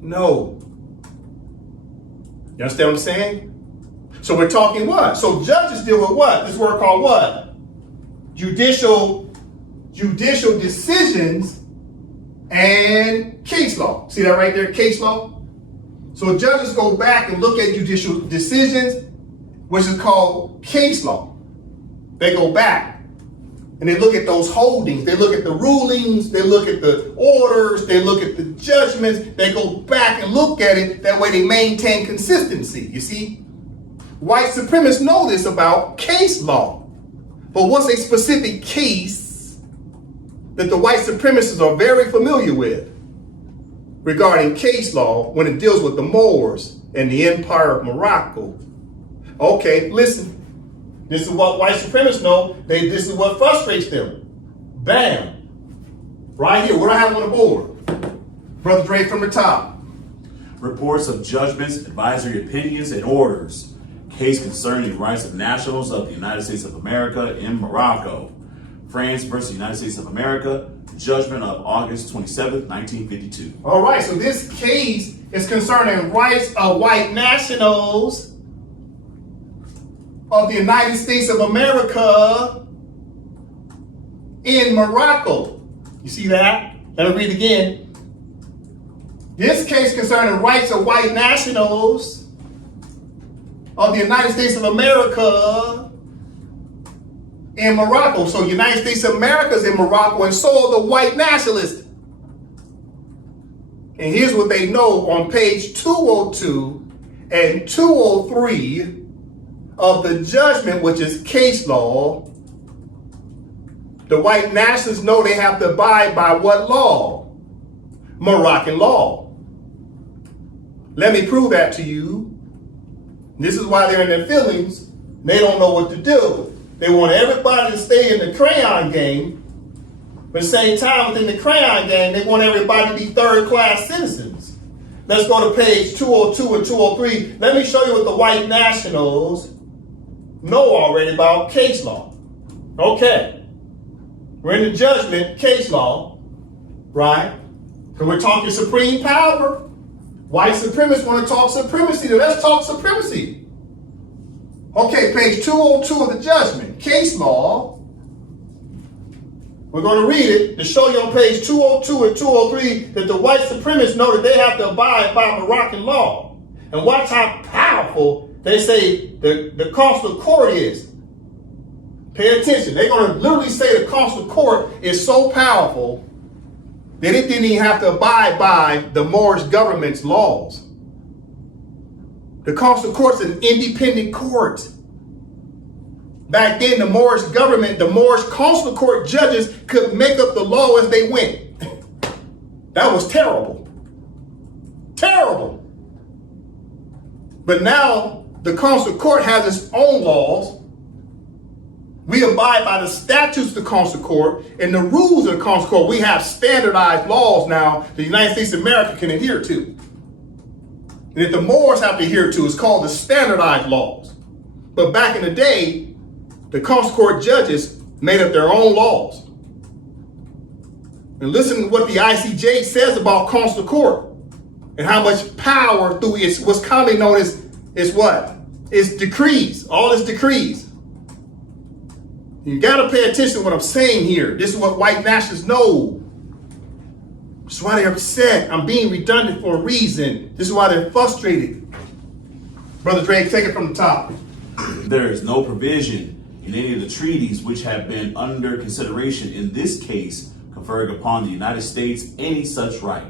no. You understand what I'm saying? So we're talking what? So judges deal with what? This word called what? Judicial decisions and case law. See that right there, case law? So judges go back and look at judicial decisions, which is called case law. They go back and they look at those holdings. They look at the rulings. They look at the orders. They look at the judgments. They go back and look at it. That way they maintain consistency. You see? White supremacists know this about case law. But what's a specific case that the white supremacists are very familiar with regarding case law when it deals with the Moors and the Empire of Morocco? Okay, listen. This is what white supremacists know. This is what frustrates them. Bam. Right here. What do I have on the board? Brother Dre from the top. Reports of judgments, advisory opinions, and orders. Case concerning the rights of nationals of the United States of America in Morocco. France versus United States of America. Judgment of August 27th, 1952. All right. So this case is concerning rights of white nationals of the United States of America in Morocco. You see that? Let me read again. This case concerning rights of white nationals of the United States of America in Morocco. So United States of America is in Morocco, and so are the white nationalists. And here's what they know on page 202 and 203 of the judgment, which is case law. The white nationalists know they have to abide by what law? Moroccan law. Let me prove that to you. This is why they're in their feelings. They don't know what to do. They want everybody to stay in the crayon game, but at the same time, within the crayon game, they want everybody to be third-class citizens. Let's go to page 202 and 203. Let me show you what the white nationals know already about case law. Okay. We're in the judgment, case law, right? Because we're talking supreme power. White supremacists want to talk supremacy. So let's talk supremacy. Okay, page 202 of the judgment, case law. We're going to read it to show you on page 202 and 203 that the white supremacists know that they have to abide by Moroccan law. And watch how powerful they say the Consular court is. Pay attention. They're going to literally say the Consular court is so powerful that it didn't even have to abide by the Moorish government's laws. The Consular court's an independent court. Back then, the Moorish government, the Moorish Consular court judges could make up the law as they went. That was terrible. Terrible. But now the consular court has its own laws. We abide by the statutes of the consular court and the rules of the consular court. We have standardized laws now the United States of America can adhere to. And that the Moors have to adhere to is called the standardized laws. But back in the day, the consular court judges made up their own laws. And listen to what the ICJ says about consular court and how much power through what's commonly known as what? It's decrees, all its decrees. You got to pay attention to what I'm saying here. This is what white nationalists know. This is why they're upset. I'm being redundant for a reason. This is why they're frustrated. Brother Drake, take it from the top. There is no provision in any of the treaties which have been under consideration in this case conferring upon the United States any such right.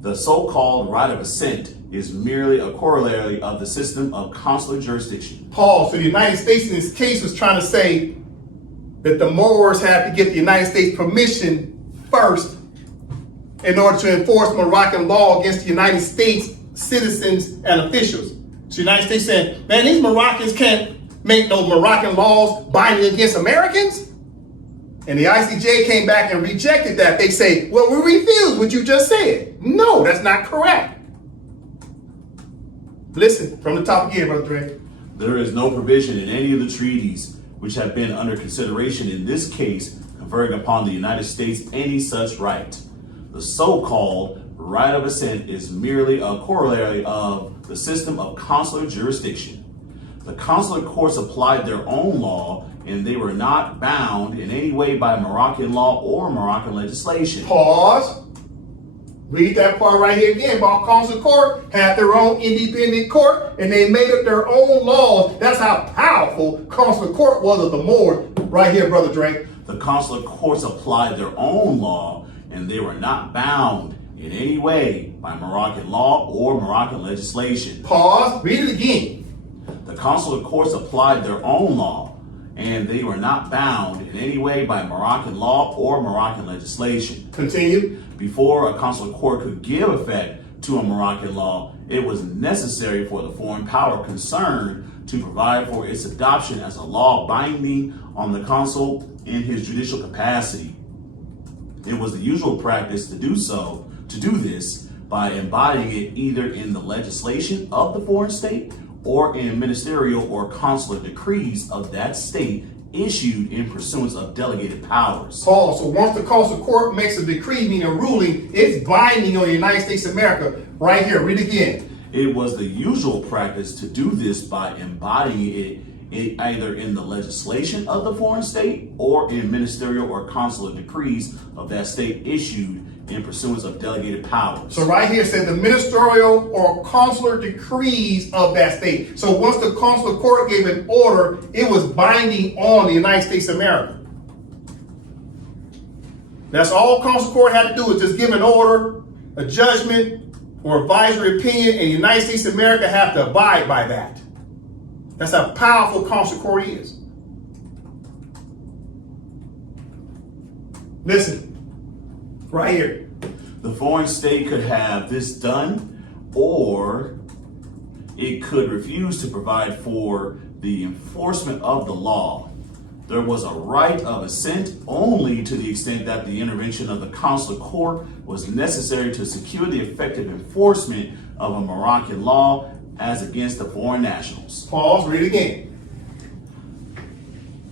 The so-called right of assent is merely a corollary of the system of consular jurisdiction. Paul, so the United States in this case was trying to say that the Moors had to get the United States permission first in order to enforce Moroccan law against the United States citizens and officials. So the United States said, man, these Moroccans can't make no Moroccan laws binding against Americans. And the ICJ came back and rejected that. They say, well, we refuse what you just said. No, that's not correct. Listen, from the top again, Brother Drake. There is no provision in any of the treaties which have been under consideration in this case conferring upon the United States any such right. The so-called right of assent is merely a corollary of the system of consular jurisdiction. The consular courts applied their own law, and they were not bound in any way by Moroccan law or Moroccan legislation. Pause. Read that part right here again. About consular court had their own independent court, and they made up their own laws. That's how powerful consular court was of the Moors. Right here, Brother Drake. The consular courts applied their own law, and they were not bound in any way by Moroccan law or Moroccan legislation. Pause. Read it again. The consular courts applied their own law, and they were not bound in any way by Moroccan law or Moroccan legislation. Continue. Before a consular court could give effect to a Moroccan law, it was necessary for the foreign power concerned to provide for its adoption as a law binding on the consul in his judicial capacity. It was the usual practice to do this by embodying it either in the legislation of the foreign state or in ministerial or consular decrees of that state issued in pursuance of delegated powers. Paul, so once the consular court makes a decree, meaning a ruling, it's binding on the United States of America. Right here, read again. It was the usual practice to do this by embodying it either in the legislation of the foreign state or in ministerial or consular decrees of that state issued in pursuance of delegated powers. So right here it says the ministerial or consular decrees of that state. So once the consular court gave an order, it was binding on the United States of America. That's all consular court had to do was just give an order, a judgment, or advisory opinion, and the United States of America have to abide by that. That's how powerful consular court is. Listen. Right here. The foreign state could have this done, or it could refuse to provide for the enforcement of the law. There was a right of assent only to the extent that the intervention of the consular court was necessary to secure the effective enforcement of a Moroccan law as against the foreign nationals. Pause, read again.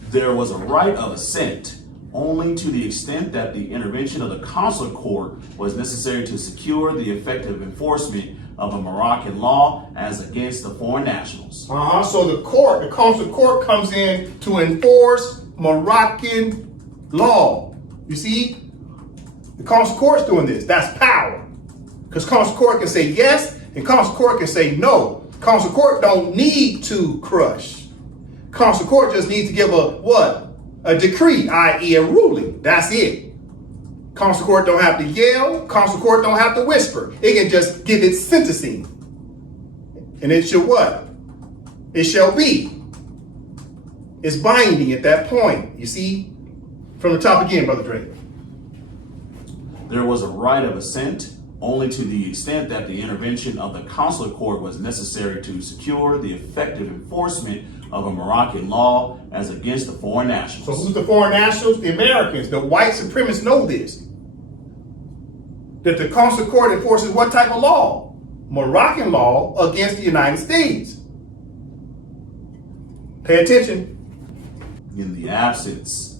There was a right of assent only to the extent that the intervention of the consular court was necessary to secure the effective enforcement of a Moroccan law as against the foreign nationals. So the consular court comes in to enforce Moroccan law. You see? The consular court's doing this. That's power. Because consular court can say yes, and consular court can say no. Consular court don't need to crush. Consular court just needs to give a what? A decree, i.e. a ruling. That's it. Consular court don't have to yell. Consular court don't have to whisper. It can just give its sentencing. And it should what? It shall be. It's binding at that point. You see? From the top again, Brother Drake. There was a right of assent only to the extent that the intervention of the consular court was necessary to secure the effective enforcement of a Moroccan law as against the foreign nationals. So who's the foreign nationals? The Americans. The white supremacists know this. That the consular court enforces what type of law? Moroccan law against the United States. Pay attention. In the absence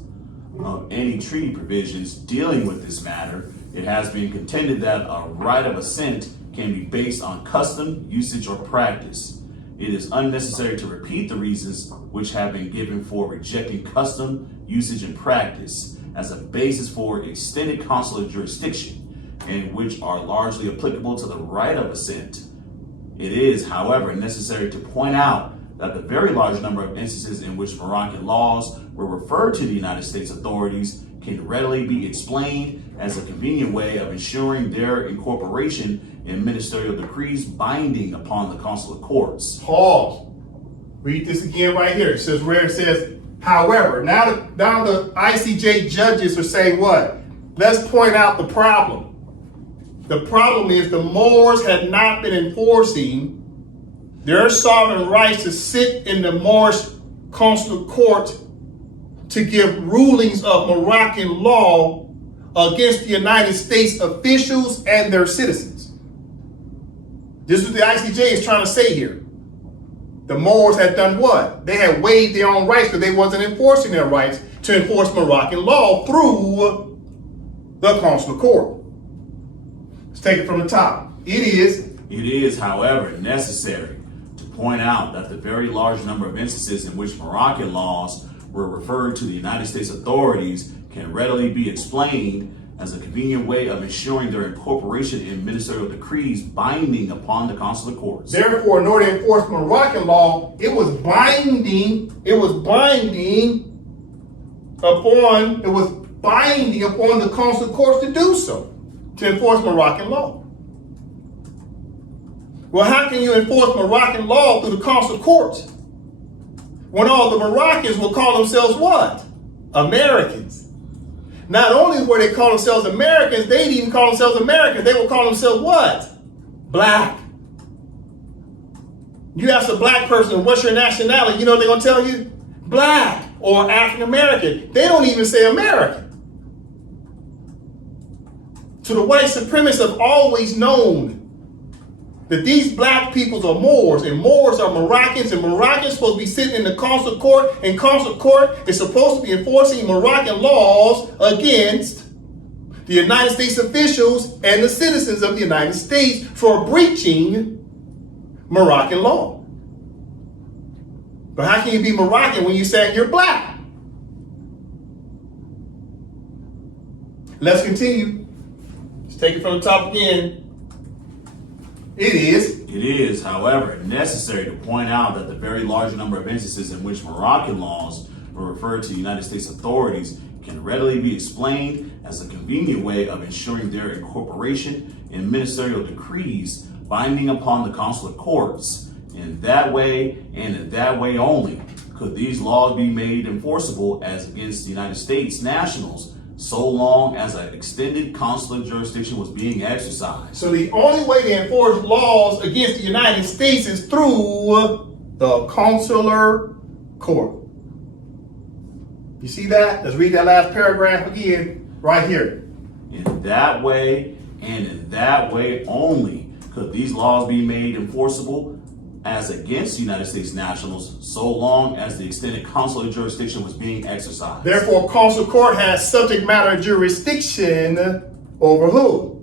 of any treaty provisions dealing with this matter, it has been contended that a right of assent can be based on custom, usage, or practice. It is unnecessary to repeat the reasons which have been given for rejecting custom, usage, and practice as a basis for extended consular jurisdiction, and which are largely applicable to the right of assent. It is, however, necessary to point out that the very large number of instances in which Moroccan laws were referred to the United States authorities can readily be explained as a convenient way of ensuring their incorporation in ministerial decrees binding upon the consular courts. Pause. Read this again right here. It says where it says, however. Now the ICJ judges are saying what? Let's point out the problem. The problem is the Moors had not been enforcing their sovereign rights to sit in the Moorish consular court to give rulings of Moroccan law against the United States officials and their citizens. This is what the ICJ is trying to say here. The Moors had done what? They had waived their own rights because they wasn't enforcing their rights to enforce Moroccan law through the consular court. Let's take it from the top. It is, however, necessary to point out that the very large number of instances in which Moroccan laws were referred to the United States authorities can readily be explained as a convenient way of ensuring their incorporation in ministerial decrees binding upon the consular courts. Therefore, in order to enforce Moroccan law, it was binding upon the consular courts to do so, to enforce Moroccan law. Well, how can you enforce Moroccan law through the consular courts when all the Moroccans will call themselves what? Americans. Not only were they call themselves Americans, they didn't even call themselves Americans. They would call themselves what? Black. You ask a black person, what's your nationality? You know what they're going to tell you? Black or African American. They don't even say American. So the white supremacists have always known that these black peoples are Moors, and Moors are Moroccans, and Moroccans are supposed to be sitting in the consular court, and consular court is supposed to be enforcing Moroccan laws against the United States officials and the citizens of the United States for breaching Moroccan law. But how can you be Moroccan when you say you're black? Let's continue. Let's take it from the top again. It is, however, necessary to point out that the very large number of instances in which Moroccan laws were referred to the United States authorities can readily be explained as a convenient way of ensuring their incorporation in ministerial decrees binding upon the consular courts. In that way, and in that way only, could these laws be made enforceable as against the United States nationals, so long as an extended consular jurisdiction was being exercised. So the only way to enforce laws against the United States is through the consular court. You see that? Let's read that last paragraph again, right here. In that way, and in that way only, could these laws be made enforceable as against United States nationals, so long as the extended consular jurisdiction was being exercised. Therefore, consular court has subject matter jurisdiction over who?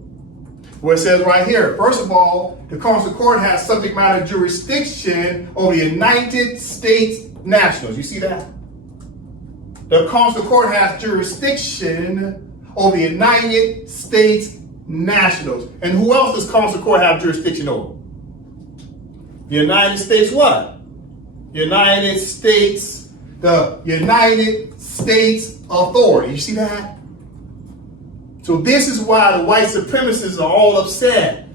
Well, it says right here, first of all, the consular court has subject matter jurisdiction over the United States nationals. You see that? The consular court has jurisdiction over the United States nationals. And who else does consular court have jurisdiction over? The United States what? The United States authority. You see that? So this is why the white supremacists are all upset.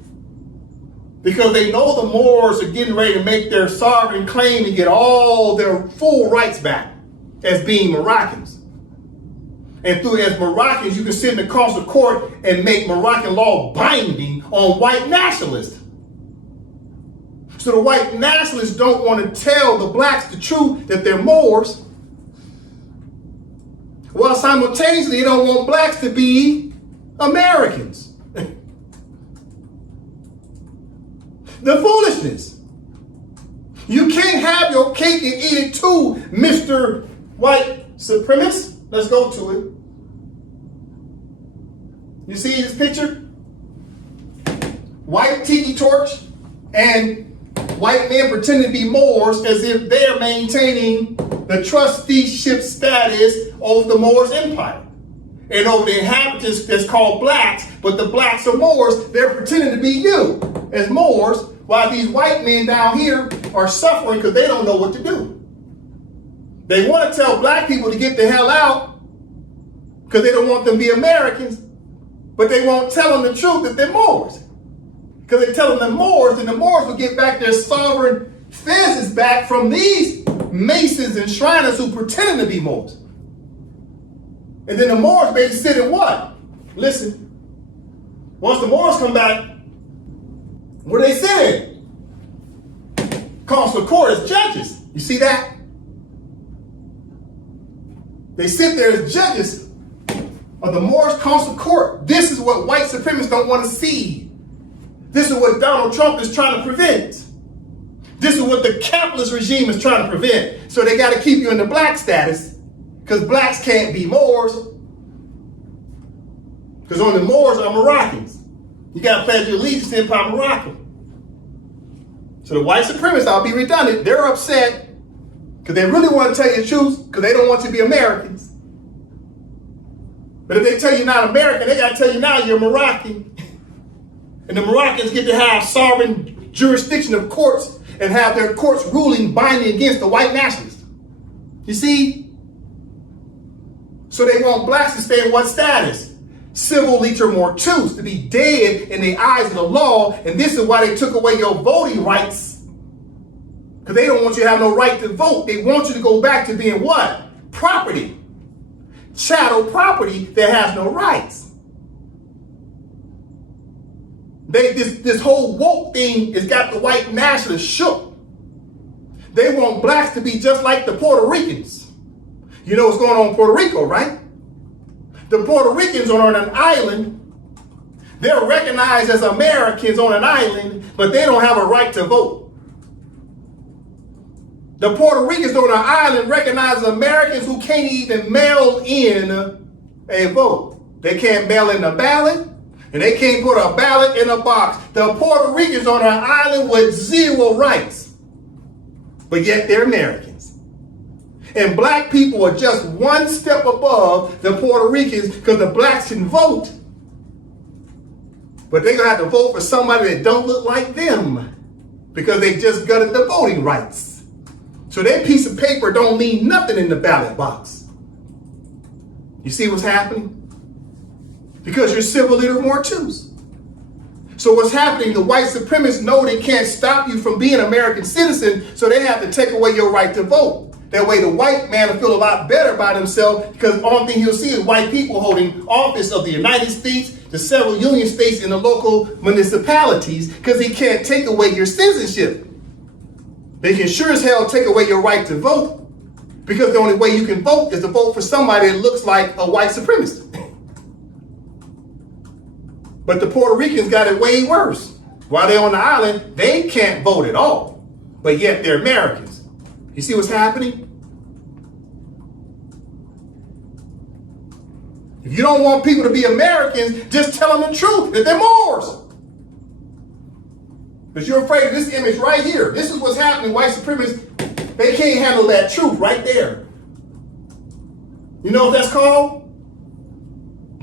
Because they know the Moors are getting ready to make their sovereign claim and get all their full rights back as being Moroccans. And through as Moroccans, you can sit in the Consular court and make Moroccan law binding on white nationalists. So the white nationalists don't want to tell the blacks the truth that they're Moors, while simultaneously they don't want blacks to be Americans. The foolishness. You can't have your cake and eat it too, Mr. White Supremacist. Let's go to it. You see this picture? White tiki torch and white men pretending to be Moors as if they're maintaining the trusteeship status over the Moorish Empire. And over the inhabitants that's called blacks, but the blacks are Moors, they're pretending to be you as Moors, while these white men down here are suffering because they don't know what to do. They want to tell black people to get the hell out because they don't want them to be Americans, but they won't tell them the truth that they're Moors. Because they tell them they're Moors, and the Moors will get back their sovereign fezzes back from these masons and shriners who pretending to be Moors. And then the Moors basically sit in what? Listen, once the Moors come back, what do they sit in? Consular court as judges. You see that? They sit there as judges of the Moorish Consular court. This is what white supremacists don't want to see. This is what Donald Trump is trying to prevent. This is what the capitalist regime is trying to prevent. So they got to keep you in the black status because blacks can't be Moors. Because only Moors are Moroccans. You got to pledge your allegiance to Empire Morocco. So the white supremacists, I'll be redundant, they're upset because they really want to tell you the truth because they don't want you to be Americans. But if they tell you you're not American, they got to tell you now you're Moroccan. And the Moroccans get to have sovereign jurisdiction of courts and have their courts ruling binding against the white nationalists. You see? So they want blacks to stay in what status? Civil liter mortuus, to be dead in the eyes of the law. And this is why they took away your voting rights. Because they don't want you to have no right to vote. They want you to go back to being what? Property. Chattel property that has no rights. This whole woke thing has got the white nationalists shook. They want blacks to be just like the Puerto Ricans. You know what's going on in Puerto Rico, right? The Puerto Ricans are on an island. They're recognized as Americans on an island, but they don't have a right to vote. The Puerto Ricans on an island recognize Americans who can't even mail in a vote. They can't mail in a ballot. And they can't put a ballot in a box. The Puerto Ricans on an island with zero rights. But yet they're Americans. And black people are just one step above the Puerto Ricans because the blacks can vote. But they're going to have to vote for somebody that don't look like them because they just gutted the voting rights. So that piece of paper don't mean nothing in the ballot box. You see what's happening? Because you're civil liter mortuus. So what's happening, the white supremacists know they can't stop you from being an American citizen, so they have to take away your right to vote. That way the white man will feel a lot better about himself because the only thing he'll see is white people holding office of the United States, the several union states, and the local municipalities because he can't take away your citizenship. They can sure as hell take away your right to vote because the only way you can vote is to vote for somebody that looks like a white supremacist. But the Puerto Ricans got it way worse. While they're on the island, they can't vote at all. But yet they're Americans. You see what's happening? If you don't want people to be Americans, just tell them the truth, that they're Moors. Because you're afraid of this image right here. This is what's happening, white supremacists. They can't handle that truth right there. You know what that's called?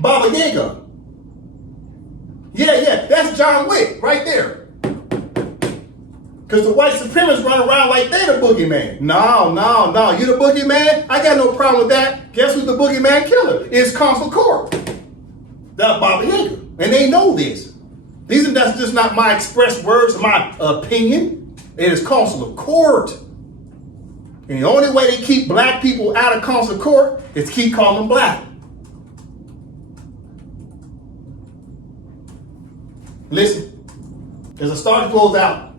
Baba Yaga. Yeah, that's John Wick right there. Because the white supremacists run around like they're the boogeyman. No, you the boogeyman? I got no problem with that. Guess who's the boogeyman killer? It's Consular court. That's Baba Yaga. And they know this. That's just not my expressed words, my opinion. It is Consular court. And the only way they keep black people out of Consular court is keep calling them black. Listen, as I start to close out,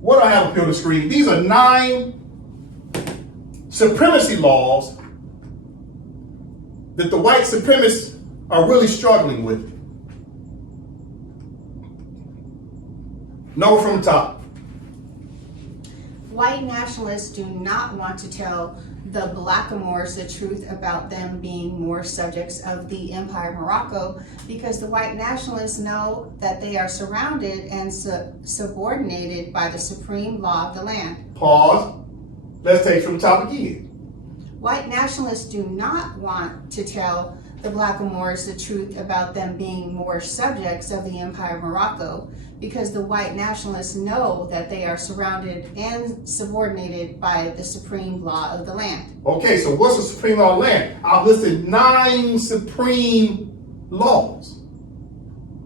what do I have up here on the screen? These are 9 supremacy laws that the white supremacists are really struggling with. Number from the top. White nationalists do not want to tell the blackamoors the truth about them being Moorish subjects of the Empire of Morocco, because the white nationalists know that they are surrounded and subordinated by the supreme law of the land. Pause. Let's take from the top again. White nationalists do not want to tell the blackamoors the truth about them being Moorish subjects of the Empire of Morocco, because the white nationalists know that they are surrounded and subordinated by the supreme law of the land. Okay, so what's the supreme law of the land? I've listed 9 supreme laws.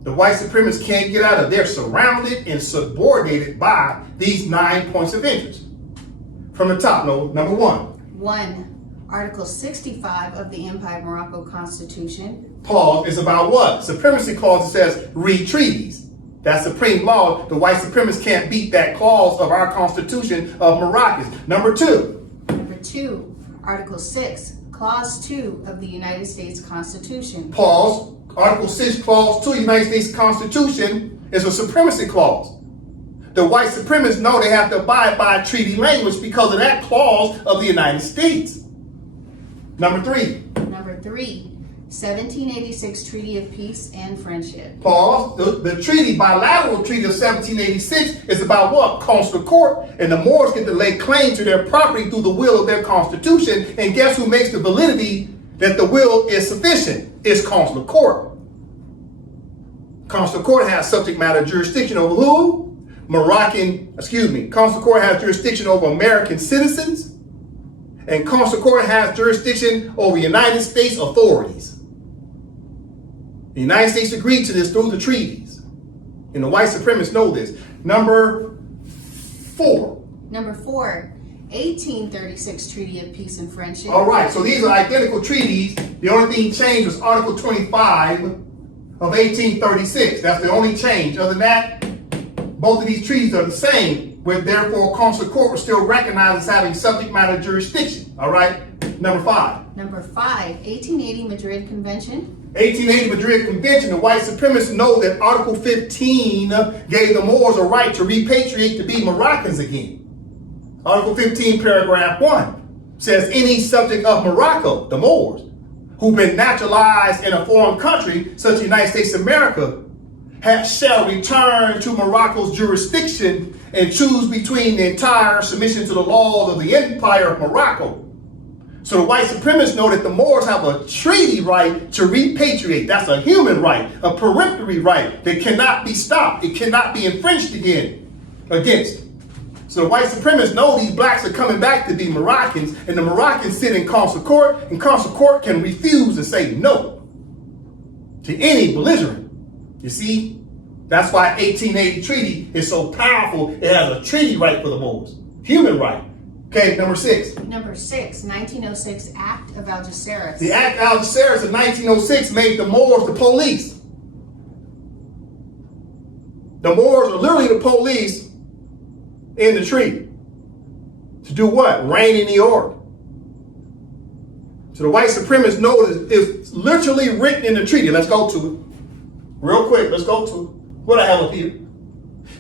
The white supremacists can't get out of. They're surrounded and subordinated by these 9 points of interest. From the top, number 1. 1. Article 65 of the Empire of Morocco Constitution. Pause is about what? Supremacy clause that says read treaties. That's supreme law. The white supremacists can't beat that clause of our Constitution of Moroccans. Number 2. Number 2. Article 6, Clause 2 of the United States Constitution. Pause. Article 6, Clause 2 of the United States Constitution is a supremacy clause. The white supremacists know they have to abide by treaty language because of that clause of the United States. Number 3. Number 3, 1786 Treaty of Peace and Friendship. Pause. The treaty, bilateral treaty of 1786 is about what? Consular court. And the Moors get to lay claim to their property through the will of their constitution. And guess who makes the validity that the will is sufficient? It's consular court. Consular court has subject matter jurisdiction over who? Consular court has jurisdiction over American citizens. And consular court has jurisdiction over United States authorities. The United States agreed to this through the treaties. And the white supremacists know this. Number 4. Number 4, 1836 Treaty of Peace and Friendship. All right, so these are identical treaties. The only thing changed was Article 25 of 1836. That's the only change. Other than that, both of these treaties are the same, where therefore consular court was still recognized as having subject matter jurisdiction. All right, number 5. Number 5, 1880 Madrid Convention. 1880 Madrid Convention, the white supremacists know that Article 15 gave the Moors a right to repatriate to be Moroccans again. Article 15, paragraph 1 says any subject of Morocco, the Moors, who've been naturalized in a foreign country, such as the United States of America, shall return to Morocco's jurisdiction and choose between the entire submission to the laws of the Empire of Morocco. So the white supremacists know that the Moors have a treaty right to repatriate. That's a human right, a peremptory right that cannot be stopped. It cannot be infringed against. So the white supremacists know these blacks are coming back to be Moroccans, and the Moroccans sit in consular court, and consular court can refuse and say no to any belligerent. You see, that's why 1880 treaty is so powerful. It has a treaty right for the Moors, human right. Okay, number 6. Number 6, 1906 Act of Algeciras. The Act of Algeciras of 1906 made the Moors the police. The Moors are literally the police in the treaty. To do what? Reign in the order. So the white supremacists know it's literally written in the treaty. Let's go to it. Real quick, let's go to it. What I have up here.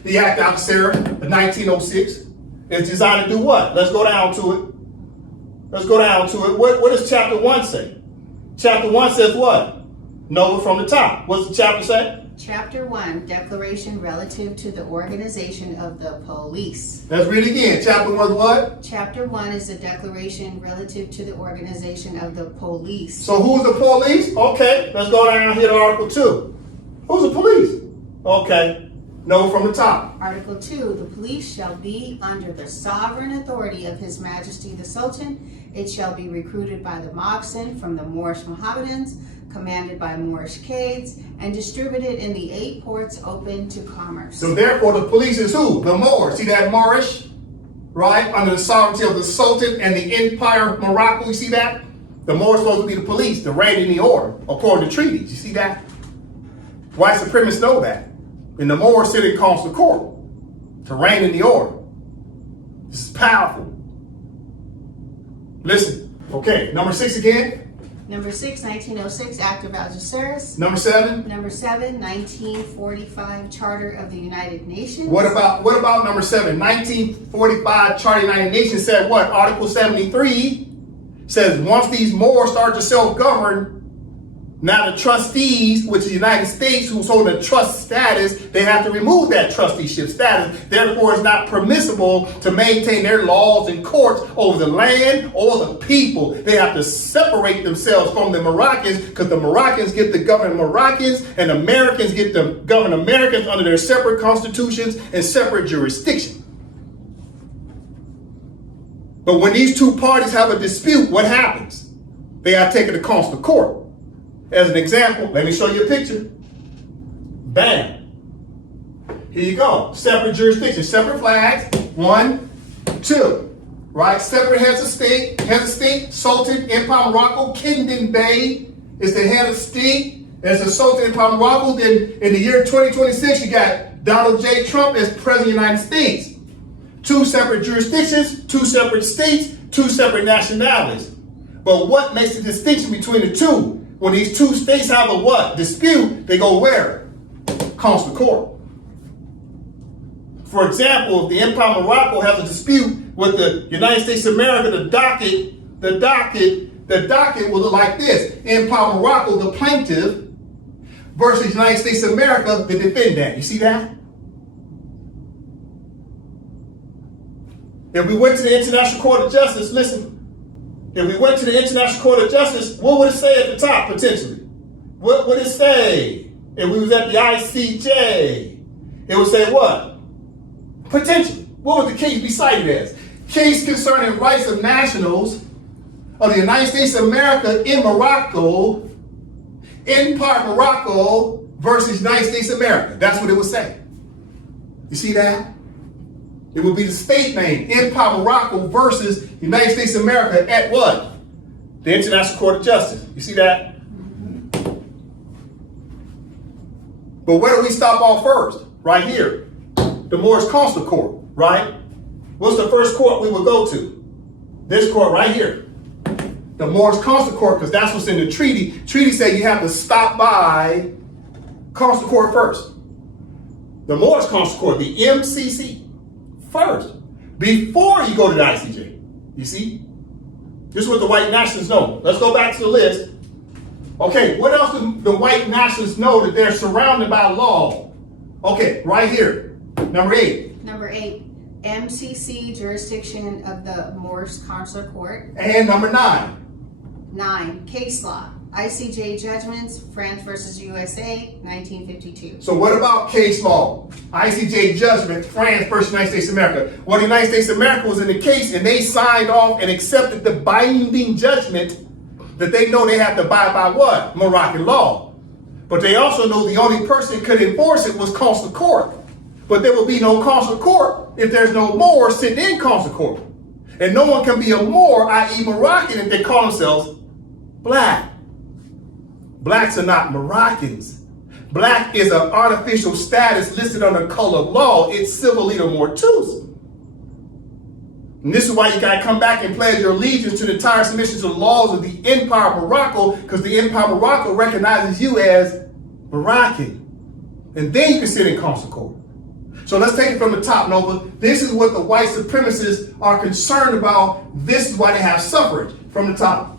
The Act of Algeciras of 1906 is designed to do what? Let's go down to it. What does chapter 1 say? Chapter 1 says what? Know it from the top. What's the chapter say? Chapter 1, Declaration relative to the organization of the police. Let's read it again. Chapter 1 is what? Chapter 1 is a declaration relative to the organization of the police. So who's the police? Okay, let's go down here to Article 2. Who's the police? Okay, know from the top. Article 2, the police shall be under the sovereign authority of His Majesty the Sultan. It shall be recruited by the Mogsin from the Moorish Mohammedans, commanded by Moorish Cades, and distributed in the 8 ports open to commerce. So therefore the police is who? The Moors. See that Moorish? Right? Under the sovereignty of the Sultan and the Empire of Morocco. You see that? The Moors supposed to be the police, the reign and the order, according to treaties. You see that? White supremacists know that. And the Moors sit in consular court to reign in the order. This is powerful. Listen. Okay, number 6 again. Number 6, 1906, Act of Algeciras. Number 7. Number 7, 1945, Charter of the United Nations. What about number 7? 1945 Charter of the United Nations said what? Article 73 says once these Moors start to self-govern, now the trustees, which is the United States, who's holding a trust status, they have to remove that trusteeship status. Therefore, it's not permissible to maintain their laws and courts over the land or the people. They have to separate themselves from the Moroccans, because the Moroccans get to govern Moroccans and Americans get to govern Americans under their separate constitutions and separate jurisdiction. But when these two parties have a dispute, what happens? They are taken to consular court. As an example, let me show you a picture. Bam. Here you go. Separate jurisdictions, separate flags. 1, 2. Right? Separate heads of state. Heads of state, Sultan, Empire Morocco, Kingdom Bey is the head of state. As the Sultan, Empire Morocco. Then in the year 2026, you got Donald J. Trump as President of the United States. 2 separate jurisdictions, 2 separate states, 2 separate nationalities. But what makes the distinction between the two? When these 2 states have a what? Dispute, they go where? Consular court. For example, if the Empire Morocco has a dispute with the United States of America, the docket will look like this. Empire Morocco, the plaintiff, versus United States of America, the defendant. You see that? If we went to the International Court of Justice, listen. If we went to the International Court of Justice, what would it say at the top, potentially? What would it say? If we was at the ICJ, it would say what? Potentially. What would the case be cited as? Case concerning rights of nationals of the United States of America in Morocco, Empire Morocco versus United States of America. That's what it would say. You see that? It would be the state name, Empire Morocco versus United States of America at what? The International Court of Justice. You see that? But where do we stop off first? Right here. The Moorish Consular Court, right? What's the first court we would go to? This court right here. The Moorish Consular Court, because that's what's in the treaty. Treaty say you have to stop by Consular Court first. The Moorish Consular Court, the MCC. First, before you go to the ICJ. You see? This is what the white nationalists know. Let's go back to the list. Okay, what else do the white nationalists know that they're surrounded by law? Okay, right here. Number 8. Number 8, MCC, jurisdiction of the Moorish Consular Court. And number 9. 9, case law. ICJ judgments, France versus USA, 1952. So what about case law? ICJ judgment, France versus United States of America. Well, the United States of America was in the case and they signed off and accepted the binding judgment that they know they have to abide by what? Moroccan law. But they also know the only person who could enforce it was consular court. But there will be no consular court if there's no Moor sitting in consular court. And no one can be a Moor, i.e. Moroccan, if they call themselves black. Blacks are not Moroccans. Black is an artificial status listed under color of law. It's civil leader mortuus. And this is why you got to come back and pledge your allegiance to the entire submission to the laws of the Empire of Morocco, because the Empire of Morocco recognizes you as Moroccan. And then you can sit in consular court. So let's take it from the top, Nova. This is what the white supremacists are concerned about. This is why they have suffrage. From the top.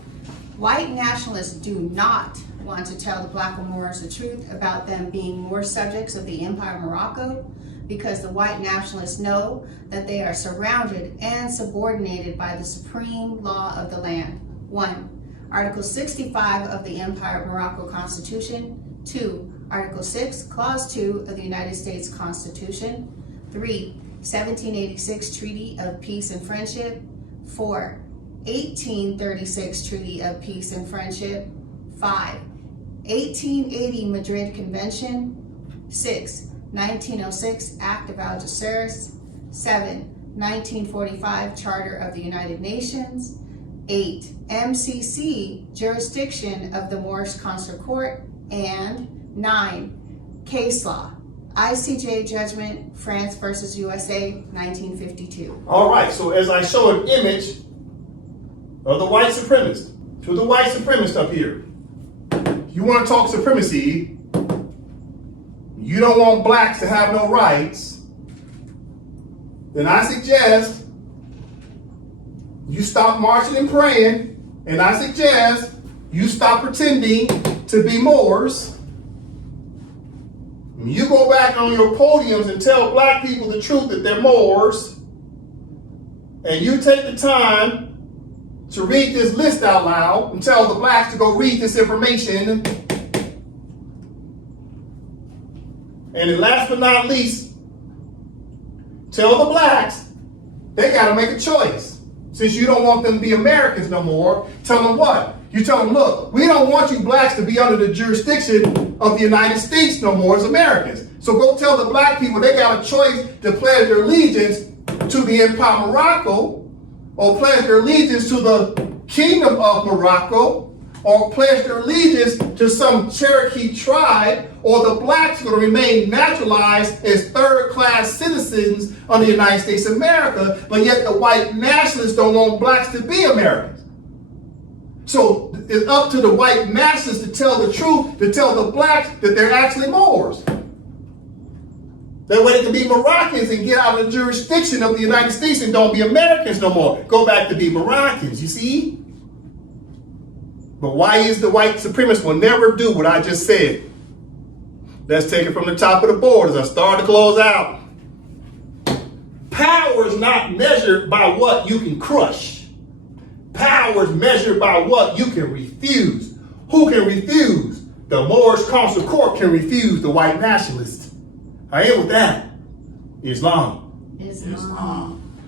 White nationalists do not want to tell the black Moors the truth about them being Moor subjects of the Empire of Morocco, because the white nationalists know that they are surrounded and subordinated by the supreme law of the land. 1. Article 65 of the Empire of Morocco Constitution. 2. Article 6, Clause 2 of the United States Constitution. 3. 1786 Treaty of Peace and Friendship. 4. 1836 Treaty of Peace and Friendship. 5. 1880 Madrid Convention. 6. 1906 Act of Algeciras. 7. 1945 Charter of the United Nations. 8. MCC, jurisdiction of the Moorish Consular Court. And 9. Case law, ICJ judgment, France versus USA, 1952. All right, so as I show an image of the white supremacist, to the white supremacist up here, you want to talk supremacy, you don't want blacks to have no rights, then I suggest you stop marching and praying, and I suggest you stop pretending to be Moors. You go back on your podiums and tell black people the truth that they're Moors, and you take the time to read this list out loud and tell the blacks to go read this information. And then last but not least, tell the blacks they got to make a choice. Since you don't want them to be Americans no more, tell them what? You tell them, look, we don't want you blacks to be under the jurisdiction of the United States no more as Americans. So go tell the black people they got a choice to pledge their allegiance to the Empire of Morocco, or pledge their allegiance to the Kingdom of Morocco, or pledge their allegiance to some Cherokee tribe, or the blacks are going to remain naturalized as third-class citizens of the United States of America, but yet the white nationalists don't want blacks to be Americans. So it's up to the white nationalists to tell the truth, to tell the blacks that they're actually Moors. That way they can be Moroccans and get out of the jurisdiction of the United States and don't be Americans no more. Go back to be Moroccans, you see? But why is the white supremacist will never do what I just said? Let's take it from the top of the board as I start to close out. Power is not measured by what you can crush. Power is measured by what you can refuse. Who can refuse? The Moorish Consular Court can refuse the white nationalists. I end with that. Islam. Islam.